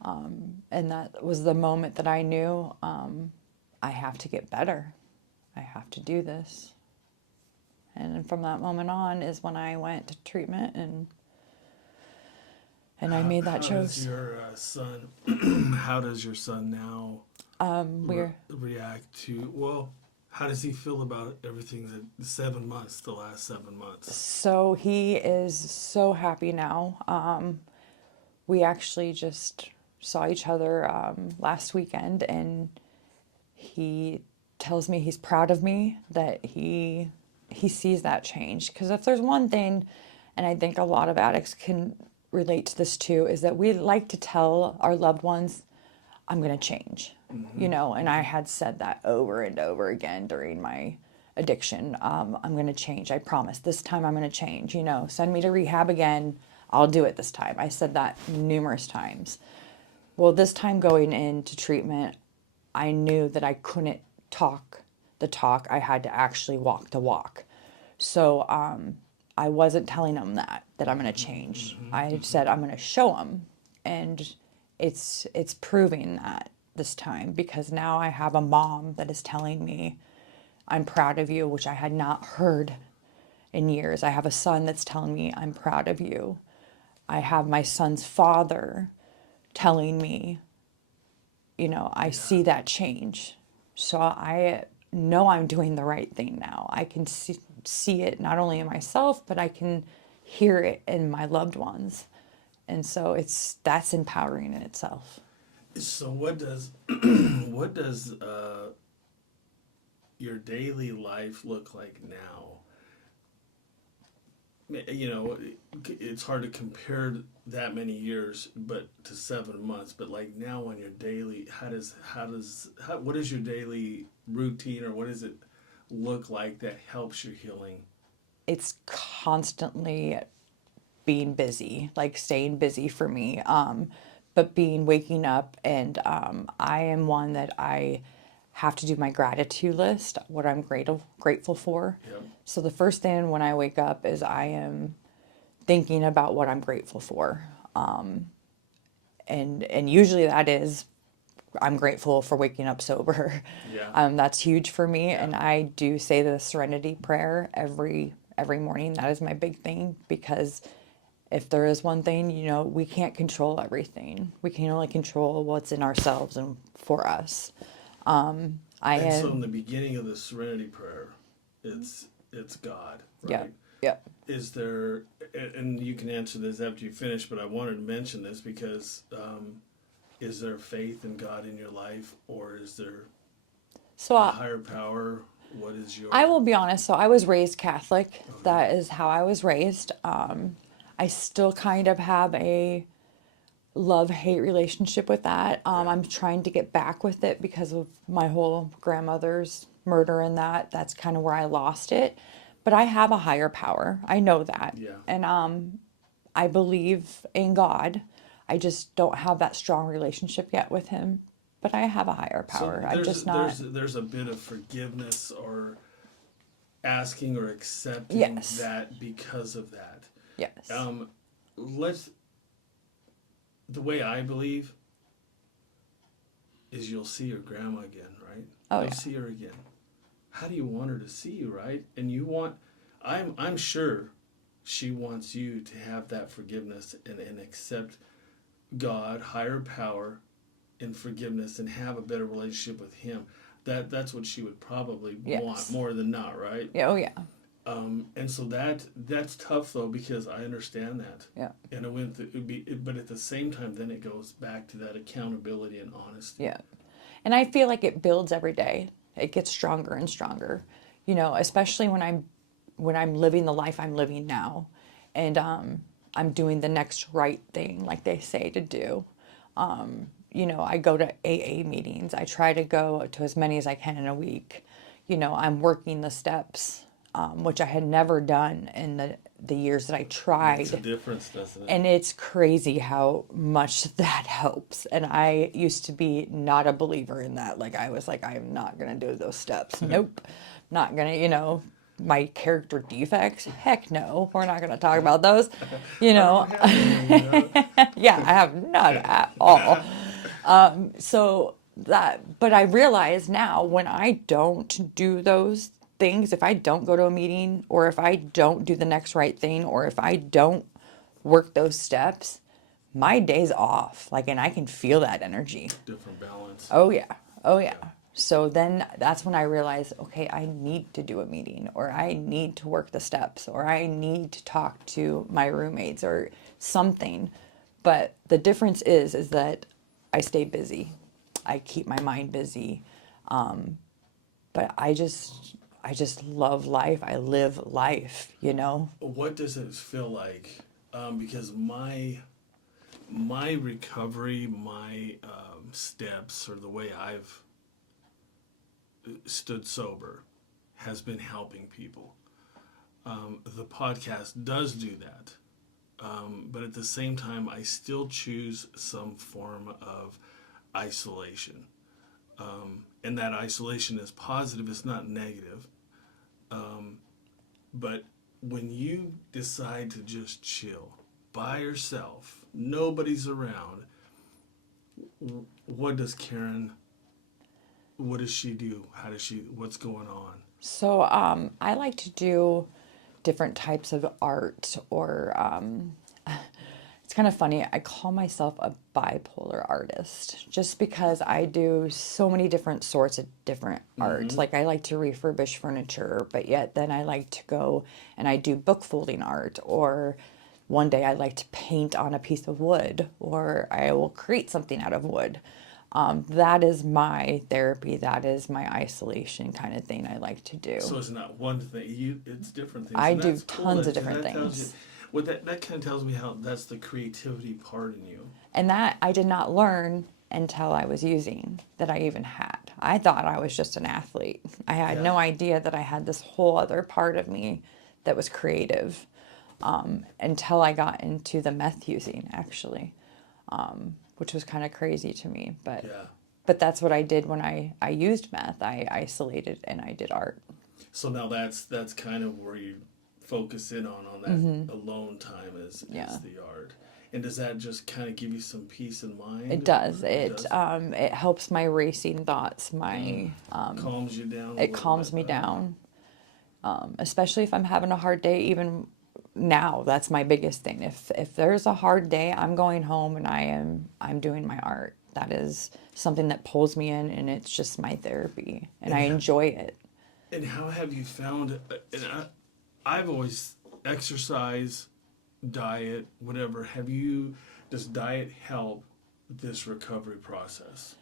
And that was the moment that I knew I have to get better. I have to do this. And from that moment on is when I went to treatment and I made that How does choice. your son? How does your son now We're react to? Well, how does he feel about everything that the 7 months, the last 7 months? So he is so happy now. We actually just saw each other last weekend, and he tells me he's proud of me, that he sees that change. Because if there's one thing, and I think a lot of addicts can relate to this too, is that we like to tell our loved ones, I'm going to change, and I had said that over and over again during my addiction. I'm going to change. I promise. This time I'm going to change. Send me to rehab again. I'll do it this time. I said that numerous times. Well, this time going into treatment, I knew that I couldn't talk the talk. I had to actually walk the walk. So I wasn't telling them that I'm going to change. I said I'm going to show them, and it's proving that this time, because now I have a mom that is telling me I'm proud of you, which I had not heard in years. I have a son that's telling me I'm proud of you. I have my son's father telling me, I see that change. So I know I'm doing the right thing now. I can see it not only in myself, but I can hear it in my loved ones. And so that's empowering in itself. So what does what does your daily life look like now? It's hard to compare that many years, but to 7 months. But like now, on your daily, what is your daily routine, or what does it look like that helps your healing? It's constantly being busy, like staying busy for me. But waking up, and I am one that I have to do my gratitude list, what I'm grateful for. Yep. So the first thing when I wake up is I am thinking about what I'm grateful for. And usually that is I'm grateful for waking up sober. Yeah. That's huge for me, Yeah. and I do say the Serenity Prayer every morning. That is my big thing, because if there is one thing, we can't control everything. We can only control what's in ourselves and for us. I And so in am, the beginning of the Serenity Prayer, it's God, yeah, right? yeah. Is there, and you can answer this after you finish, but I wanted to mention this because is there faith in God in your life, or is there So a higher power? What is your? I will be honest. So I was raised Catholic. Okay. That is how I was raised. I still kind of have a love-hate relationship with that. Yeah. I'm trying to get back with it because of my whole grandmother's murder and that. That's kind of where I lost it. But I have a higher power. I know that. Yeah. And I believe in God. I just don't have that strong relationship yet with him. But I have a higher So power. I'm just not. there's a bit of forgiveness or asking or accepting Yes. that because of that. Yes. Let's. The way I believe is you'll see your grandma again, right? Oh, You'll yeah. see her again. How do you want her to see you, right? And you want, I'm sure she wants you to have that forgiveness and accept God, higher power, and forgiveness, and have a better relationship with Him. That's what she would probably Yes. want more than not, right? Yeah. Oh, yeah. And so that's tough though, because I understand that. Yeah. And it went through, but at the same time, then it goes back to that accountability and honesty. Yeah. And I feel like it builds every day. It gets stronger and stronger. Especially when I'm living the life I'm living now, and I'm doing the next right thing, like they say to do. I go to AA meetings. I try to go to as many as I can in a week. I'm working the steps, which I had never done in the years that I Makes a tried. difference, doesn't it? And it's crazy how much that helps. And I used to be not a believer in that. Like, I was like, I'm not going to do those steps. Nope. Not going to, my character defects. Heck no. We're not going to talk about those. You I know, don't have any. yeah, I have none at all. But I realize now when I don't do those things, if I don't go to a meeting or if I don't do the next right thing or if I don't work those steps, my day's off. Like, and I can feel that energy. Different balance. Oh, yeah. Oh, yeah. So then that's when I realized, okay, I need to do a meeting or I need to work the steps or I need to talk to my roommates or something. But the difference is that I stay busy. I keep my mind busy. But I just love life. I live life. What does it feel like? Because my recovery, my steps, or the way I've stood sober, has been helping people. The podcast does do that, but at the same time, I still choose some form of isolation, and that isolation is positive. It's not negative. But when you decide to just chill by yourself, nobody's around, what does Karen, what does she do? What's going on? So I like to do different types of art or it's kind of funny. I call myself a bipolar artist just because I do so many different sorts of different art. Like I like to refurbish furniture, but yet then I like to go and I do book folding art or one day I like to paint on a piece of wood or I will create something out of wood. That is my therapy. That is my isolation kind of thing I like to do. So it's not one thing. It's different things. I And do that's cool. tons of That different tells you, things. well, that kind of tells me how that's the creativity part in you. And that I did not learn until I was using that I even had. I thought I was just an athlete. I had no idea that I had this whole other part of me that was creative until I got into the meth using, actually, which was kind of crazy to me. But Yeah. but that's what I did when I used meth. I isolated and I did art. So now that's kind of where you focus in on that alone time is Yeah. the art. And does that just kind of give you some peace in mind? It does. It It does? it helps my racing thoughts. My Calms you down. A it little calms bit, me huh? down. Especially if I'm having a hard day, even now, that's my biggest thing. If there's a hard day, I'm going home and I'm doing my art. That is something that pulls me in and it's just my therapy and I enjoy it. And how have you found? And I've always exercise, diet, whatever. Does diet help this recovery process?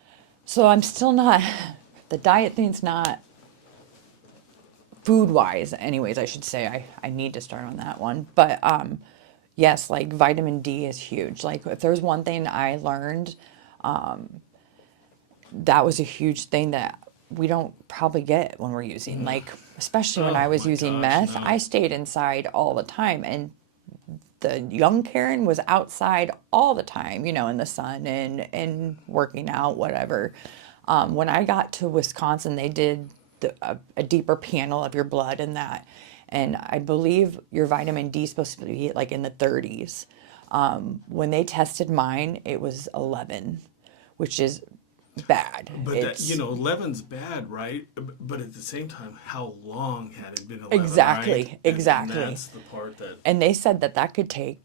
So I'm still not, the diet thing's not food wise, anyways, I should say. I need to start on that one. But yes, like vitamin D is huge. Like if there's one thing I learned, that was a huge thing that we don't probably get when we're using. Like especially when I Oh was my using gosh, meth, no. I stayed inside all the time and the young Karen was outside all the time, in the sun and working out, whatever. When I got to Wisconsin, they did a deeper panel of your blood and that. And I believe your vitamin D is supposed to be like in the 30s. When they tested mine, it was 11, which is bad. But It's 11's bad, right? But at the same time, how long had it been 11? exactly, Right? And exactly. that's the part that. And they said that could take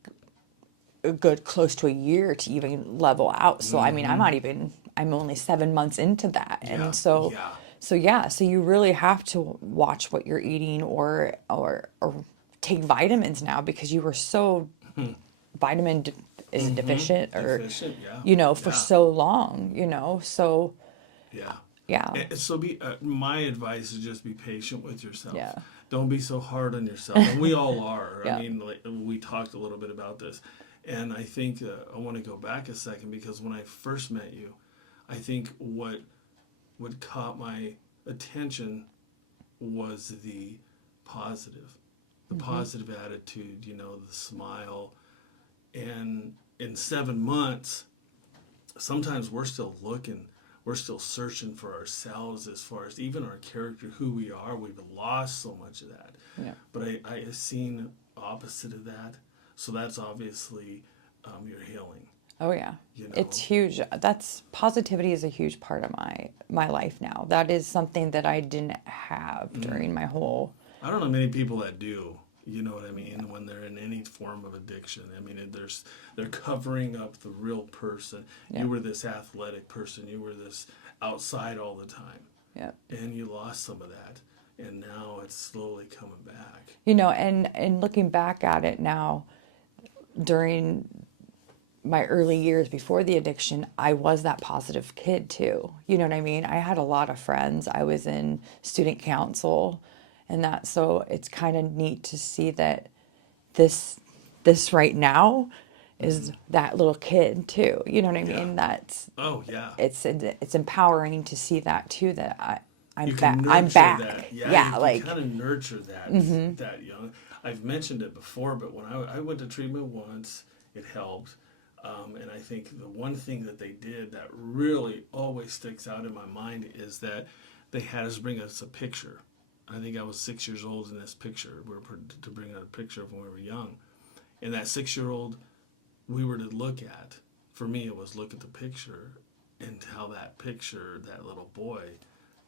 a good close to a year to even level out. So I mean, I'm only 7 months into that. Yeah, And so yeah. so you really have to watch what you're eating or take vitamins now because you were so vitamin is it deficient or Deficient, yeah. for Yeah. so long, so Yeah. yeah. And so my advice is just be patient with yourself. Yeah. Don't be so hard on yourself. And we all are. Yeah. I mean, like we talked a little bit about this. And I think I want to go back a second, because when I first met you, I think what caught my attention was the positive, positive attitude, the smile. And in 7 months, sometimes we're still looking, we're still searching for ourselves as far as even our character, who we are. We've lost so much of that. Yeah. But I have seen opposite of that. So that's obviously your healing. Oh yeah. You know? It's huge. That's positivity is a huge part of my life now. That is something that I didn't have during my whole. I don't know many people that do. You know what I mean? When they're in any form of addiction, I mean, they're covering up the real person. Yeah. You were this athletic person. You were this outside all the time. Yeah. And you lost some of that, and now it's slowly coming back. And looking back at it now, during my early years before the addiction, I was that positive kid too. You know what I mean? I had a lot of friends. I was in student council and that, so it's kind of neat to see that this right now is that little kid too. You know what I mean? That's Oh yeah. it's empowering to see that too, that I'm You back. can I'm nurture back. that. Yeah, you like kind of nurture that that young. I've mentioned it before, but when I went to treatment once, it helped. And I think the one thing that they did that really always sticks out in my mind is that they had us bring us a picture. I think I was 6 years old in this picture. We were to bring out a picture of when we were young. And that 6-year-old, we were to look at. For me, it was look at the picture and tell that picture, that little boy,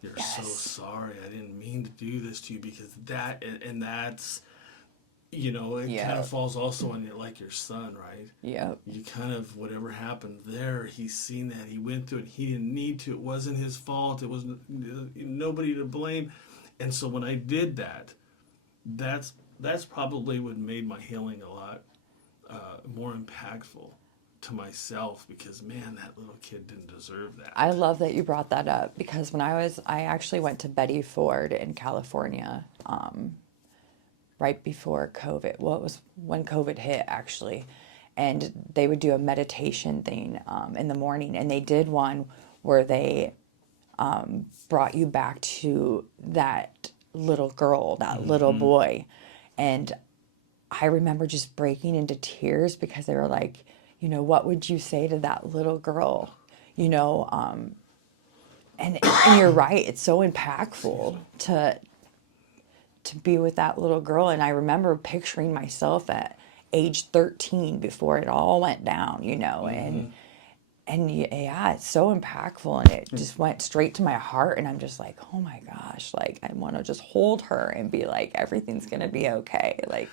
you're so Yes. sorry. I didn't mean to do this to you, because that, and that's, it kind Yeah. of falls also on you, like your son, right? yeah. You kind of, whatever happened there, he's seen that, he went through it, he didn't need to, it wasn't his fault, it was nobody to blame. And so when I did that, that's probably what made my healing a lot more impactful to myself, because man, that little kid didn't deserve that. I love that you brought that up, because when I actually went to Betty Ford in California, right before COVID. Well, it was when COVID hit actually, and they would do a meditation thing in the morning, and they did one where they brought you back to that little girl, that little boy, and I remember just breaking into tears, because they were like, what would you say to that little girl? And you're right, it's so impactful to be with that little girl. And I remember picturing myself at age 13 before it all went down, and yeah, it's so impactful, and it just went straight to my heart, and I'm just like, oh my gosh, like I want to just hold her and be like, everything's gonna be okay, like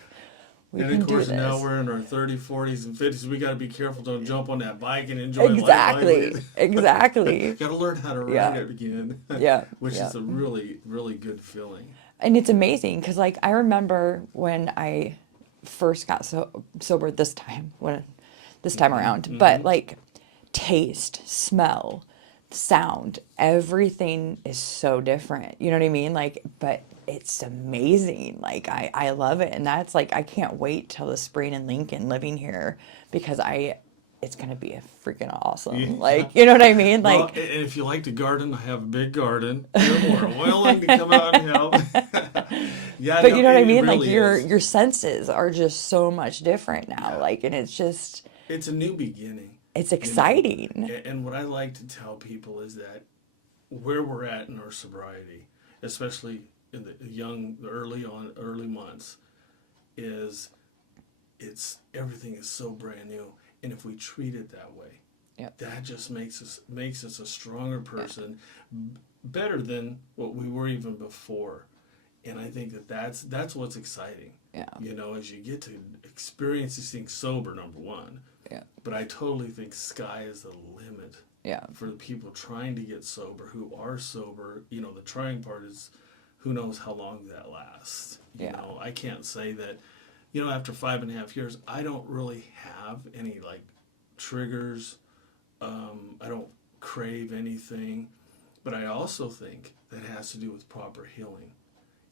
we And can of course, do this. now we're in our 30s, 40s, and 50s. We got to be careful. Don't jump on that bike and enjoy Exactly, life. exactly. Got to learn how to ride Yeah. it again. Yeah, Which yeah. is a really, really good feeling. And it's amazing, because like I remember when I first got sober this time around, but like taste, smell, sound, everything is so different. You know what I mean? Like, but it's amazing. Like I love it, and that's like I can't wait till the spring in Lincoln living here, because it's gonna be a freaking awesome. Yeah. Like, you know what I mean? Well, Like, and if you like to garden, I have a big garden. You're more willing to come out and help. Yeah, but no, you know what I it mean? really Like is. your senses are just so much different now. Yeah. Like, and it's just It's a new beginning. it's you know. exciting. And what I like to tell people is that where we're at in our sobriety, especially in the early months, is everything is so brand new, and if we treat it that way, Yep. that just makes us a stronger person, better than what we were even before. And I think that's what's exciting. Yeah. As you get to experience these things sober, number one. Yeah. But I totally think sky is the limit Yeah. for the people trying to get sober, who are sober. The trying part is who knows how long that lasts. Yeah. I can't say that, after 5.5 years, I don't really have any like triggers. I don't crave anything, but I also think that has to do with proper healing.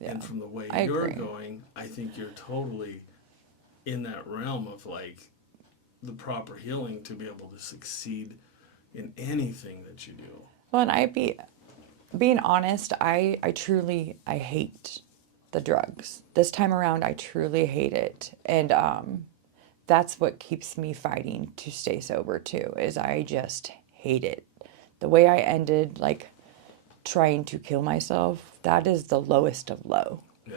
Yeah. And from the way I you're agree. going, I think you're totally in that realm of like, the proper healing to be able to succeed in anything that you do. Well, and being honest, I truly, I hate the drugs. This time around, I truly hate it. And that's what keeps me fighting to stay sober too, is I just hate it. The way I ended, like, trying to kill myself, that is the lowest of low. Yeah.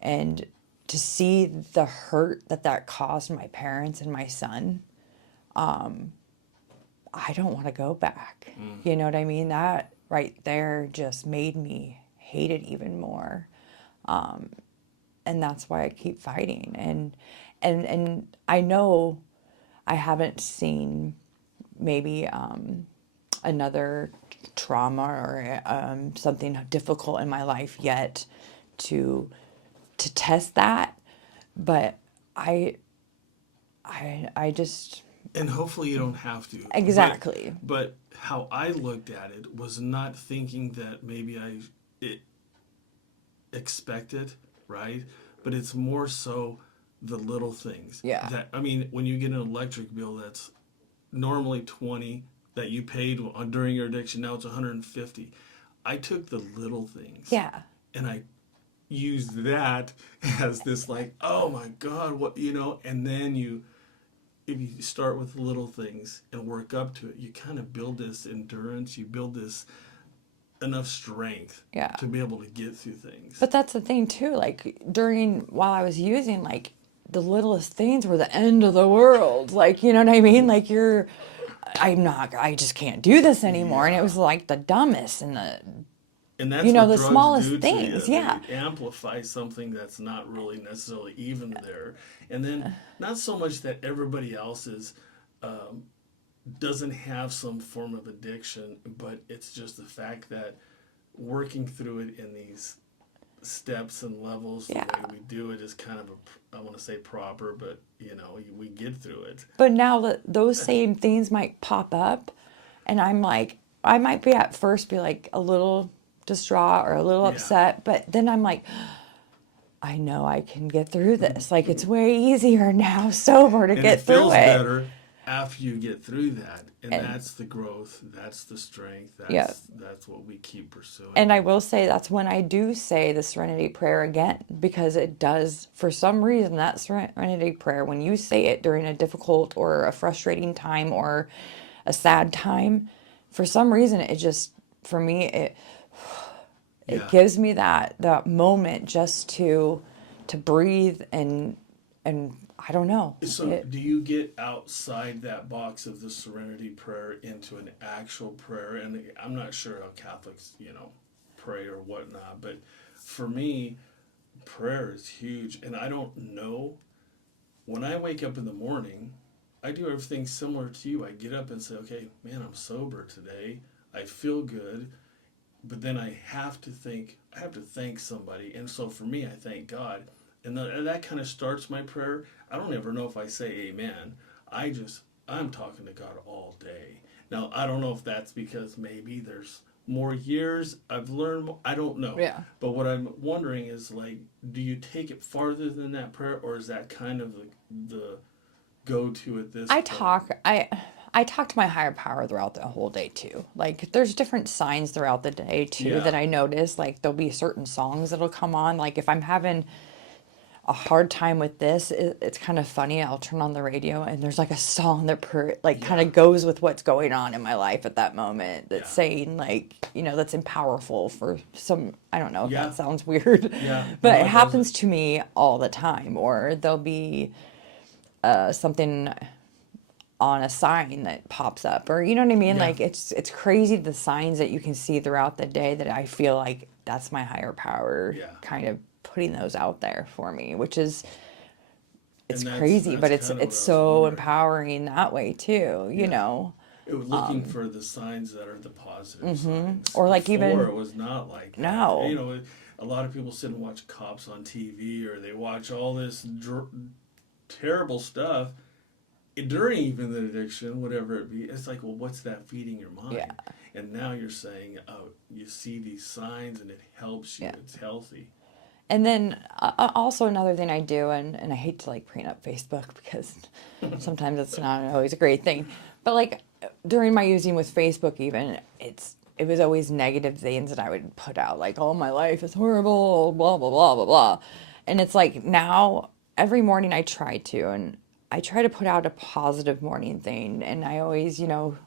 And to see the hurt that caused my parents and my son, I don't want to go back. You know what I mean? That right there just made me hate it even more. And that's why I keep fighting. And I know I haven't seen maybe another trauma or something difficult in my life yet to test that, but I just And hopefully you don't have to. exactly. But how I looked at it was not thinking that maybe it expected, right? But it's more so the little things. Yeah. That, I mean, when you get an electric bill that's normally 20 that you paid during your addiction, now it's 150. I took the little things. Yeah. And I used that as this, like, oh my God, what, and then if you start with little things and work up to it, you kind of build this endurance, you build this enough strength Yeah. to be able to get through things. But that's the thing too, like while I was using, like, the littlest things were the end of the world. Like, you know what I mean? Like, I just can't do this anymore. And it was like the dumbest and And that's what the drugs smallest do things. to you. Yeah. They amplify something that's not really necessarily even there. And then not so much that everybody else's doesn't have some form of addiction, but it's just the fact that working through it in these steps and levels, Yeah. the way we do it is kind of I want to say proper, but we get through it. But now that those same things might pop up, and I'm like, I might be at first be like a little distraught or a little Yeah. upset, but then I'm like, I know I can get through this. Like, it's way easier now sober to And get it through feels it. better after you get through that. And And- that's the growth, that's the strength, Yeah. that's what we keep pursuing. And I will say that's when I do say the Serenity Prayer again, because it does, for some reason, that Serenity Prayer, when you say it during a difficult or a frustrating time or a sad time, for some reason, it just, for me, it Yeah. gives me that moment just to breathe and I don't know. So do you get outside that box of the Serenity Prayer into an actual prayer? And I'm not sure how Catholics, pray or whatnot, but for me, prayer is huge. And I don't know, when I wake up in the morning, I do everything similar to you. I get up and say, okay, man, I'm sober today. I feel good. But then I have to thank somebody. And so for me, I thank God. And that kind of starts my prayer. I don't ever know if I say amen. I'm talking to God all day. Now, I don't know if that's because maybe there's more years I've learned more. I don't know. Yeah. But what I'm wondering is, like, do you take it farther than that prayer, or is that kind of the go-to at this point? I talk to my higher power throughout the whole day too. Like, there's different signs throughout the day too Yeah. that I notice. Like, there'll be certain songs that'll come on. Like, if I'm having a hard time with this, it's kind of funny. I'll turn on the radio and there's like a song that kind of goes with what's going on in my life at that moment. That's saying, like, that's powerful for some. I don't know if Yeah. that sounds weird. Yeah. But No, it it happens doesn't. to me all the time. Or there'll be something on a sign that pops up, or you know what I mean? Yeah. Like, it's crazy the signs that you can see throughout the day that I feel like that's my higher power Yeah. kind of putting those out there for me, which is it's And crazy, but that's kind of it's what I was so wondering. empowering that way too, you Yeah. know. Looking for the signs that are the positive signs. Or, like, Before, even- it was not like that. No. A lot of people sit and watch cops on TV, or they watch all this terrible stuff during even the addiction, whatever it be. It's like, well, what's that feeding your mind? Yeah. And now you're saying, oh, you see these signs and it helps you. Yeah. It's healthy. And then also another thing I do, and I hate to like bring up Facebook because sometimes it's not always a great thing, but like during my using with Facebook, even it was always negative things that I would put out, like, oh, my life is horrible, blah blah blah blah blah, and it's like now every morning I try to put out a positive morning thing. And I always,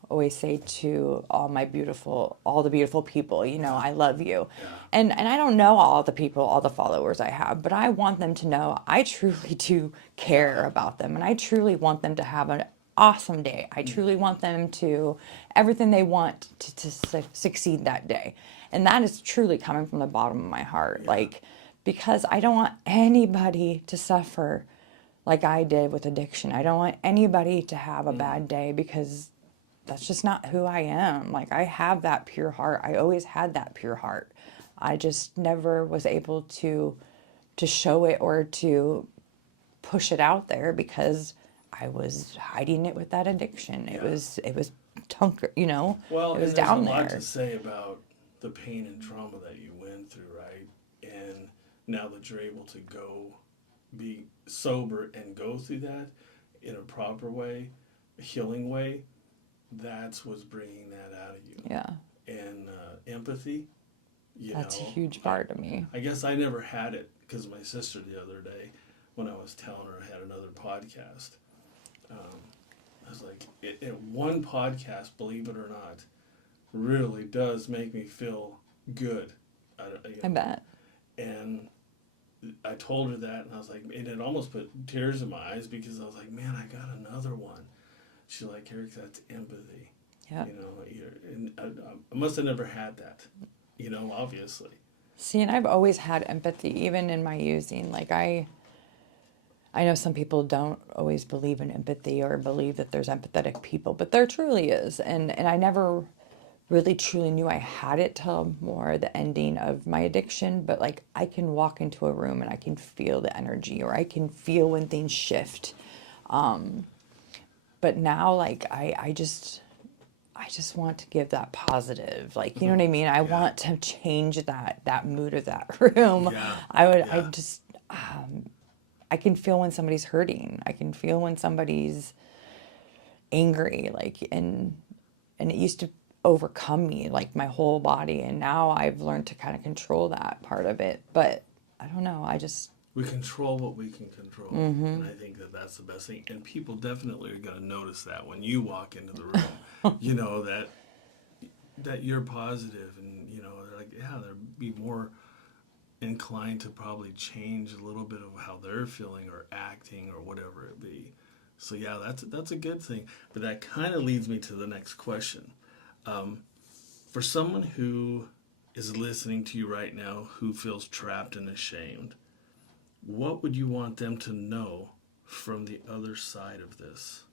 always say to all the beautiful people, I love you. Yeah. And I don't know all the people, all the followers I have, but I want them to know I truly do care about them. And I truly want them to have an awesome day. I truly want them to, everything they want to succeed that day. And that is truly coming from the bottom of my heart. Like, because I don't want anybody to suffer like I did with addiction. I don't want anybody to have a bad day because that's just not who I am. Like, I have that pure heart. I always had that pure heart. I just never was able to show it or to push it out there because I was hiding it with that addiction. It was Well, it and was there's a down lot there. to say about the pain and trauma that you went through, right? And now that you're able to go be sober and go through that in a proper way, a healing way, that's what's bringing that out of you. Yeah. And empathy, That's a huge part of me. I guess I never had it because my sister the other day, when I was telling her I had another podcast, I was like, one podcast, believe it or not, really does make me feel good. I bet. And I told her that, and I was like, and it almost put tears in my eyes because I was like, man, I got another one. She's like, Eric, that's empathy. Yeah. And I must have never had that, obviously. See, and I've always had empathy, even in my using. Like, I know some people don't always believe in empathy or believe that there's empathetic people, but there truly is. And I never really truly knew I had it till more the ending of my addiction. But like, I can walk into a room and I can feel the energy, or I can feel when things shift. But now, like, I just want to give that positive, like, you know what I mean? I want to change that mood of that room. Yeah. I just, I can feel when somebody's hurting. I can feel when somebody's angry, like, and it used to overcome me, like my whole body. And now I've learned to kind of control that part of it. But I don't know. We control what we can control, and I think that that's the best thing. And people definitely are going to notice that when you walk into the room, that you're positive, and they're like, yeah, they'll be more inclined to probably change a little bit of how they're feeling or acting or whatever it be. So yeah, that's a good thing. But that kind of leads me to the next question. For someone who is listening to you right now who feels trapped and ashamed, what would you want them to know from the other side of this?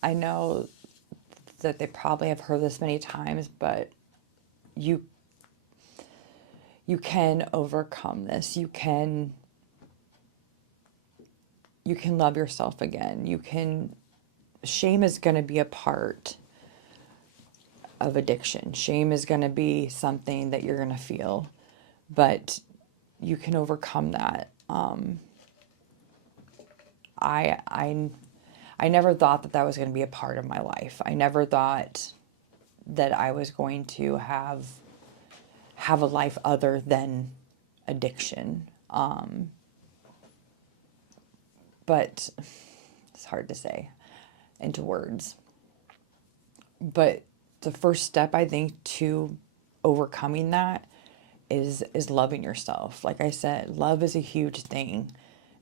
I know that they probably have heard this many times, but you can overcome this. You can love yourself again. Shame is going to be a part of addiction. Shame is going to be something that you're going to feel, but you can overcome that. I never thought that was going to be a part of my life. I never thought that I was going to have a life other than addiction. But it's hard to say into words. But the first step, I think, to overcoming that is loving yourself. Like I said, love is a huge thing.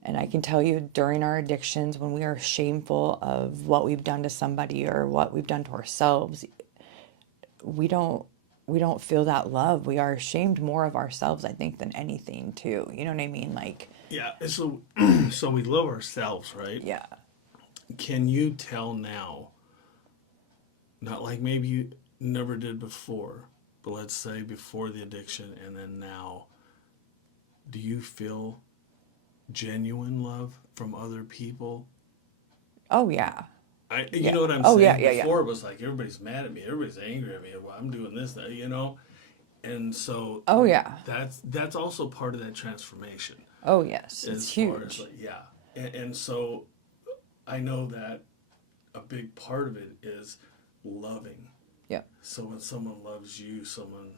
And I can tell you, during our addictions, when we are shameful of what we've done to somebody or what we've done to ourselves, we don't feel that love. We are ashamed more of ourselves, I think, than anything too. You know what I mean? Like, Yeah, so so we love ourselves, right? yeah. Can you tell now, not like maybe you never did before, but let's say before the addiction and then now, do you feel genuine love from other people? Oh yeah. You Yeah. know what I'm Oh saying? yeah, yeah, yeah. Before it was like everybody's mad at me, everybody's angry at me, well, I'm doing this, And so Oh, yeah. that's also part of that transformation Oh, yes. as It's far as huge. like, yeah. And so I know that a big part of it is loving. Yeah. So when someone loves you, someone,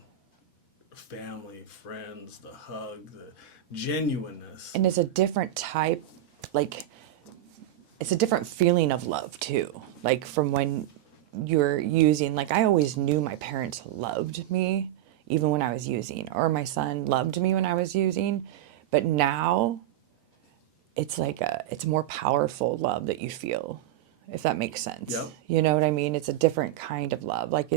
family, friends, the hug, the genuineness. And it's a different type, like, it's a different feeling of love too. Like from when you're using, like I always knew my parents loved me even when I was using, or my son loved me when I was using. But now it's like it's more powerful love that you feel, if that makes sense. Yep. You know what I mean? It's a different kind of love. Like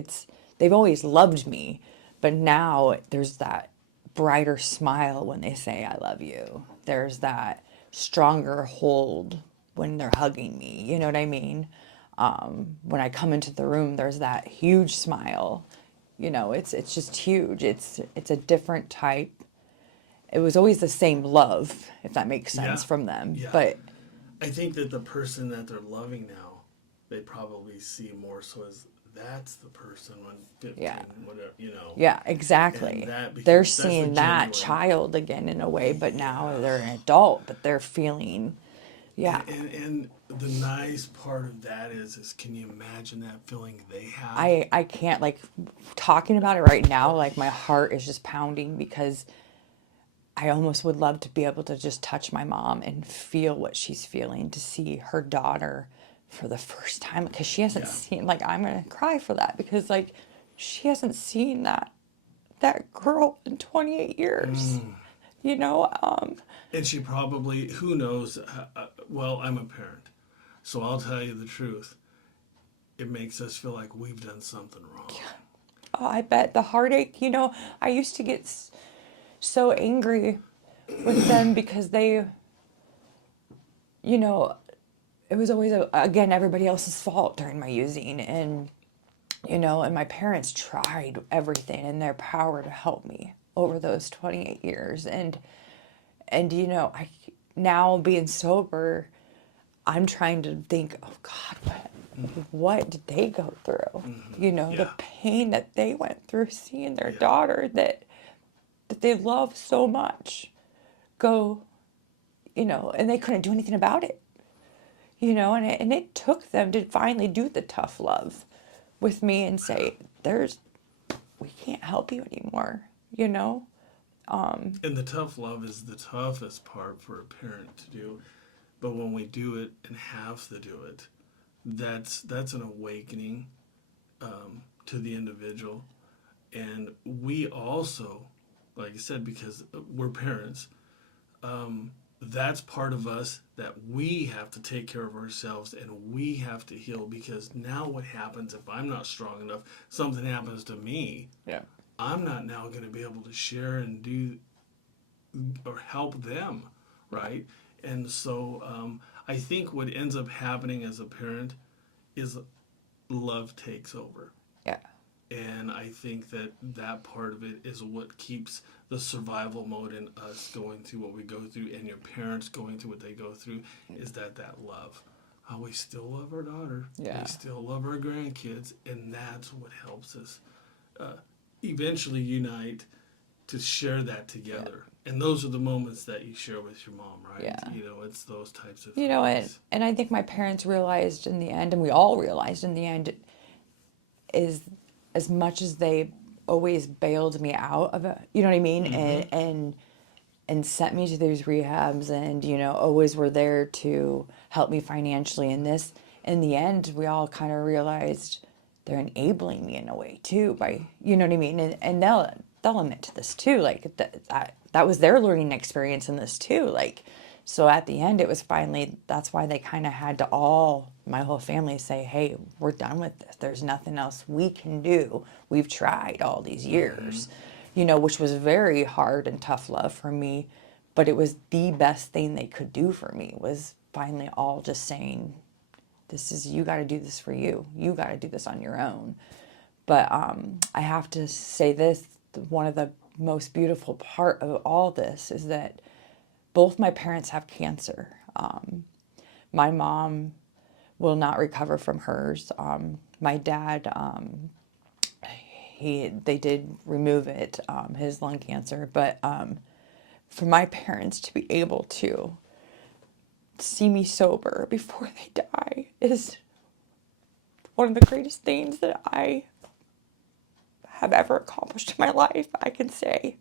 they've always loved me, but now there's that brighter smile when they say I love you. There's that stronger hold when they're hugging me. You know what I mean? When I come into the room, there's that huge smile. You know, it's just huge. It's a different type. It was always the same love, if that makes sense, Yeah. from them. Yeah. But I think that the person that they're loving now, they probably see more so as that's the person when 15, yeah, whatever, you know. yeah, And exactly. that They're becomes, that's the seeing that genuine. child again in a way, but now Yeah. they're an adult, but they're feeling, yeah. And the nice part of that is can you imagine that feeling they have? I can't, like, talking about it right now, like my heart is just pounding because I almost would love to be able to just touch my mom and feel what she's feeling, to see her daughter for the first time, because she hasn't Yeah. seen, like, I'm gonna cry for that because like she hasn't seen that girl in 28 years, you know. And she probably, who knows? Well, I'm a parent, so I'll tell you the truth. It makes us feel like we've done something wrong. Oh, I bet the heartache, you know, I used to get so angry with them because they, you know, it was always again everybody else's fault during my using. And you know, and my parents tried everything in their power to help me over those 28 years. And you know, I now being sober, I'm trying to think, oh God, what did they go through? You know, the Yeah. pain that they went through seeing their Yeah. daughter that they love so much go, you know, and they couldn't do anything about it. You know, and it took them to finally do the tough love with me and say, we can't help you anymore, you know? And the tough love is the toughest part for a parent to do. But when we do it and have to do it, that's an awakening to the individual. And we also, like I said, because we're parents, that's part of us that we have to take care of ourselves and we have to heal. Because now what happens if I'm not strong enough, something happens to me, Yeah. I'm not now going to be able to share and do or help them, right? And so I think what ends up happening as a parent is love takes over. Yeah. And I think that that part of it is what keeps the survival mode in us going through what we go through, and your parents going through what they go through, is that love. We still love our daughter. Yeah. We still love our grandkids, and that's what helps us eventually unite to share that together. And those are the moments that you share with your mom, right? Yeah. You know, it's those types of You know, things. and I think my parents realized in the end, and we all realized in the end, is as much as they always bailed me out of it, you know what I mean? And sent me to these rehabs and, you know, always were there to help me financially in this. In the end, we all kind of realized they're enabling me in a way too by, you know what I mean? And they'll admit to this too. Like that was their learning experience in this too. Like, so at the end, it was finally, that's why they kind of had to all, my whole family say, hey, we're done with this. There's nothing else we can do. We've tried all these years, you know, which was very hard and tough love for me. But it was the best thing they could do for me, was finally all just saying, this is, you got to do this for you. You got to do this on your own. But I have to say this, one of the most beautiful part of all this is that both my parents have cancer. My mom will not recover from hers. My dad, they did remove it, his lung cancer, but for my parents to be able to see me sober before they die is one of the greatest things that I have ever accomplished in my life, I can say.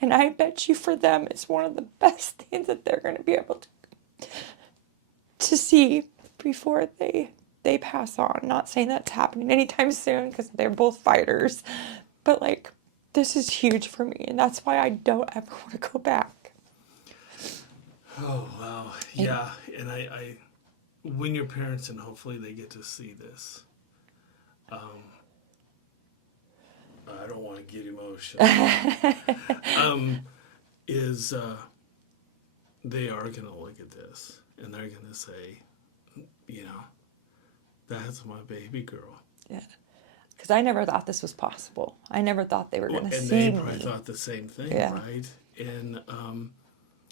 And I bet you for them it's one of the best things that they're going to be able to see before they pass on. Not saying that's happening anytime soon because they're both fighters, but like this is huge for me, and that's why I don't ever want to go back. Oh wow, yeah, and I when your parents, and hopefully they get to see this. I don't want to get emotional. Is they are gonna look at this and they're gonna say, you know, that's my baby girl. Yeah. Because I never thought this was possible. I never thought they were going to And see they probably me. thought the same thing, Yeah. right? And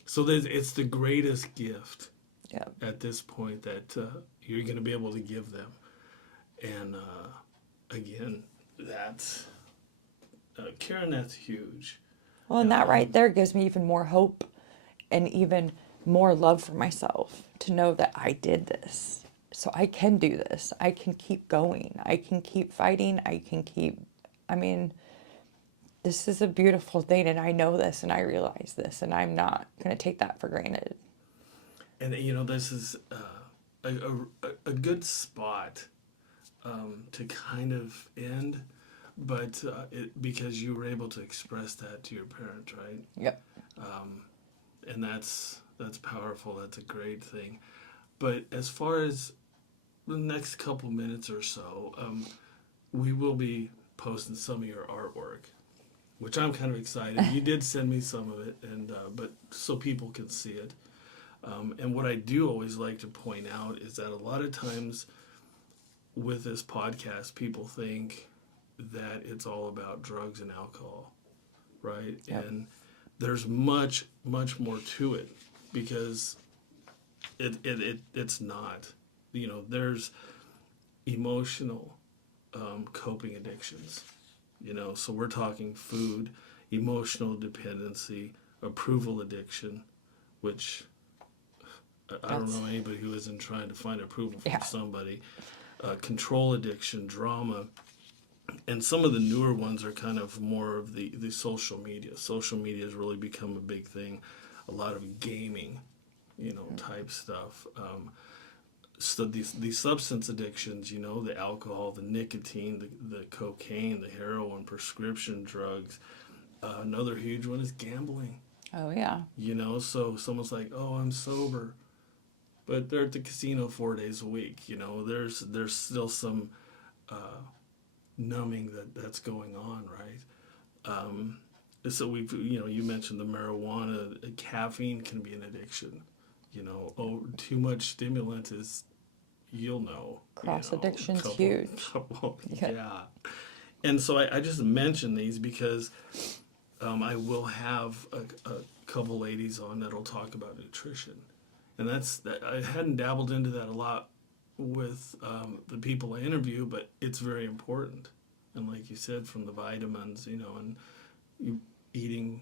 so it's the greatest gift Yeah. at this point that you're going to be able to give them. And again, that's Karen. That's huge. Well, and that right there gives me even more hope and even more love for myself to know that I did this. So I can do this. I can keep going. I can keep fighting. I mean, this is a beautiful thing, and I know this, and I realize this, and I'm not going to take that for granted. And you know, this is a good spot to kind of end, but because you were able to express that to your parents, right? Yep. And that's powerful. That's a great thing. But as far as the next couple minutes or so, we will be posting some of your artwork, which I'm kind of excited. You did send me some of it, and but so people can see it. And what I do always like to point out is that a lot of times with this podcast, people think that it's all about drugs and alcohol, right? Yep. And there's much more to it because it's not. You know, there's emotional coping addictions. You know, so we're talking food, emotional dependency, approval addiction, which I don't know anybody who isn't trying to find approval from somebody. Control addiction, drama, and some of the newer ones are kind of more of the social media. Social media has really become a big thing. A lot of gaming, you know, type stuff. So these substance addictions, you know, the alcohol, the nicotine, the cocaine, the heroin, prescription drugs. Another huge one is gambling. Oh, yeah. You know, so someone's like, oh, I'm sober. But they're at the casino 4 days a week. You know, there's still some numbing that's going on, right? So you mentioned the marijuana, caffeine can be an addiction. You know, too much stimulant is, you'll know. Cross addiction's huge. Yeah. And so I just mention these because I will have a couple ladies on that'll talk about nutrition. And I hadn't dabbled into that a lot with the people I interview, but it's very important. And like you said, from the vitamins, you know, and you eating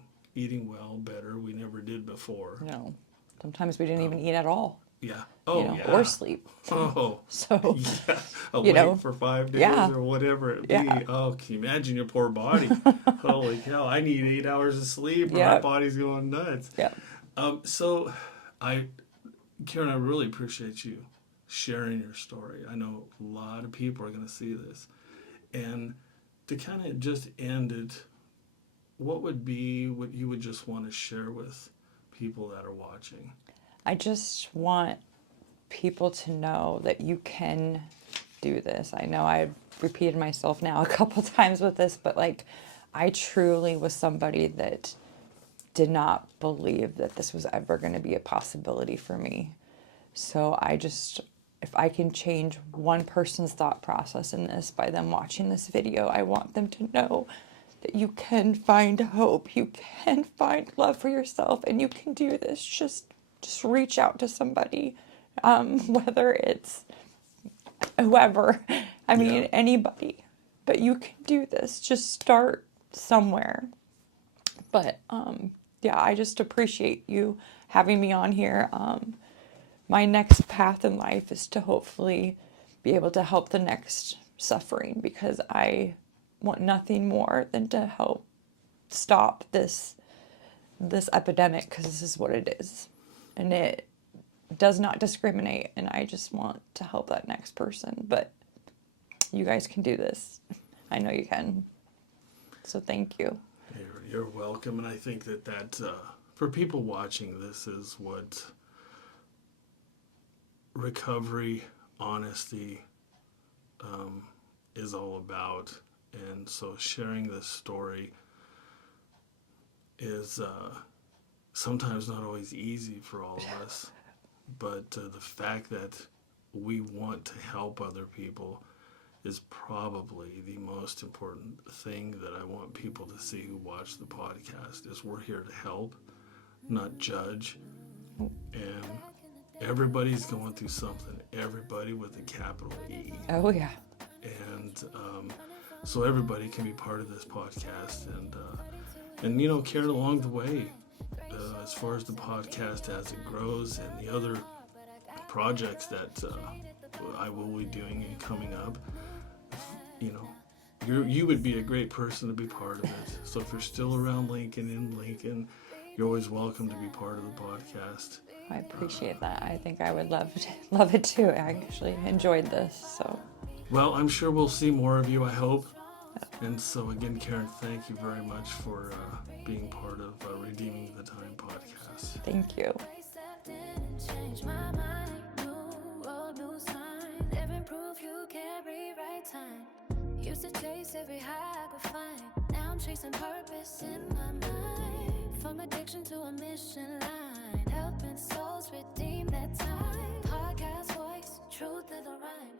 well, better, we never did before. No. Sometimes we didn't even eat at all. Yeah. Oh, you know, yeah. Or sleep. Oh. So, yeah. Awake for 5 days or whatever it be. Yeah. Oh, can you imagine your poor body? Holy cow, I need 8 hours of sleep or my body's going nuts. Yeah. So, Karen, I really appreciate you sharing your story. I know a lot of people are going to see this. And to kind of just end it, what would be what you would just want to share with people that are watching? I just want people to know that you can do this. I know I've repeated myself now a couple times with this, but like I truly was somebody that did not believe that this was ever going to be a possibility for me. So if I can change one person's thought process in this by them watching this video, I want them to know that you can find hope, you can find love for yourself, and you can do this. Just reach out to somebody, whether it's whoever. I mean, anybody. but you can do this. Just start somewhere. But yeah, I just appreciate you having me on here. My next path in life is to hopefully be able to help the next suffering, because I want nothing more than to help stop this epidemic, because this is what it is, and it does not discriminate, and I just want to help that next person. But you guys can do this. I know you can. So thank you. You're welcome. And I think that for people watching, this is what recovery, honesty is all about. And so sharing this story is sometimes not always easy for all of us. But the fact that we want to help other people is probably the most important thing that I want people to see who watch the podcast, is we're here to help, not judge. And everybody's going through something, everybody with a capital E. Oh, yeah. And so everybody can be part of this podcast, and you know, carry along the way as far as the podcast as it grows, and the other projects that I will be doing and coming up. You know, you would be a great person to be part of it. So if you're still around Lincoln, you're always welcome to be part of the podcast. I appreciate that. I think I would love it too. I actually enjoyed this. So. Well, I'm sure we'll see more of you, I hope. And so again, Karen, thank you very much for being part of Redeeming the Time podcast. Thank you. Used to chase every high I could find. Now I'm chasing purpose in my mind. From addiction to a mission line. Helping souls redeem that time. Podcast voice, truth is a rhyme.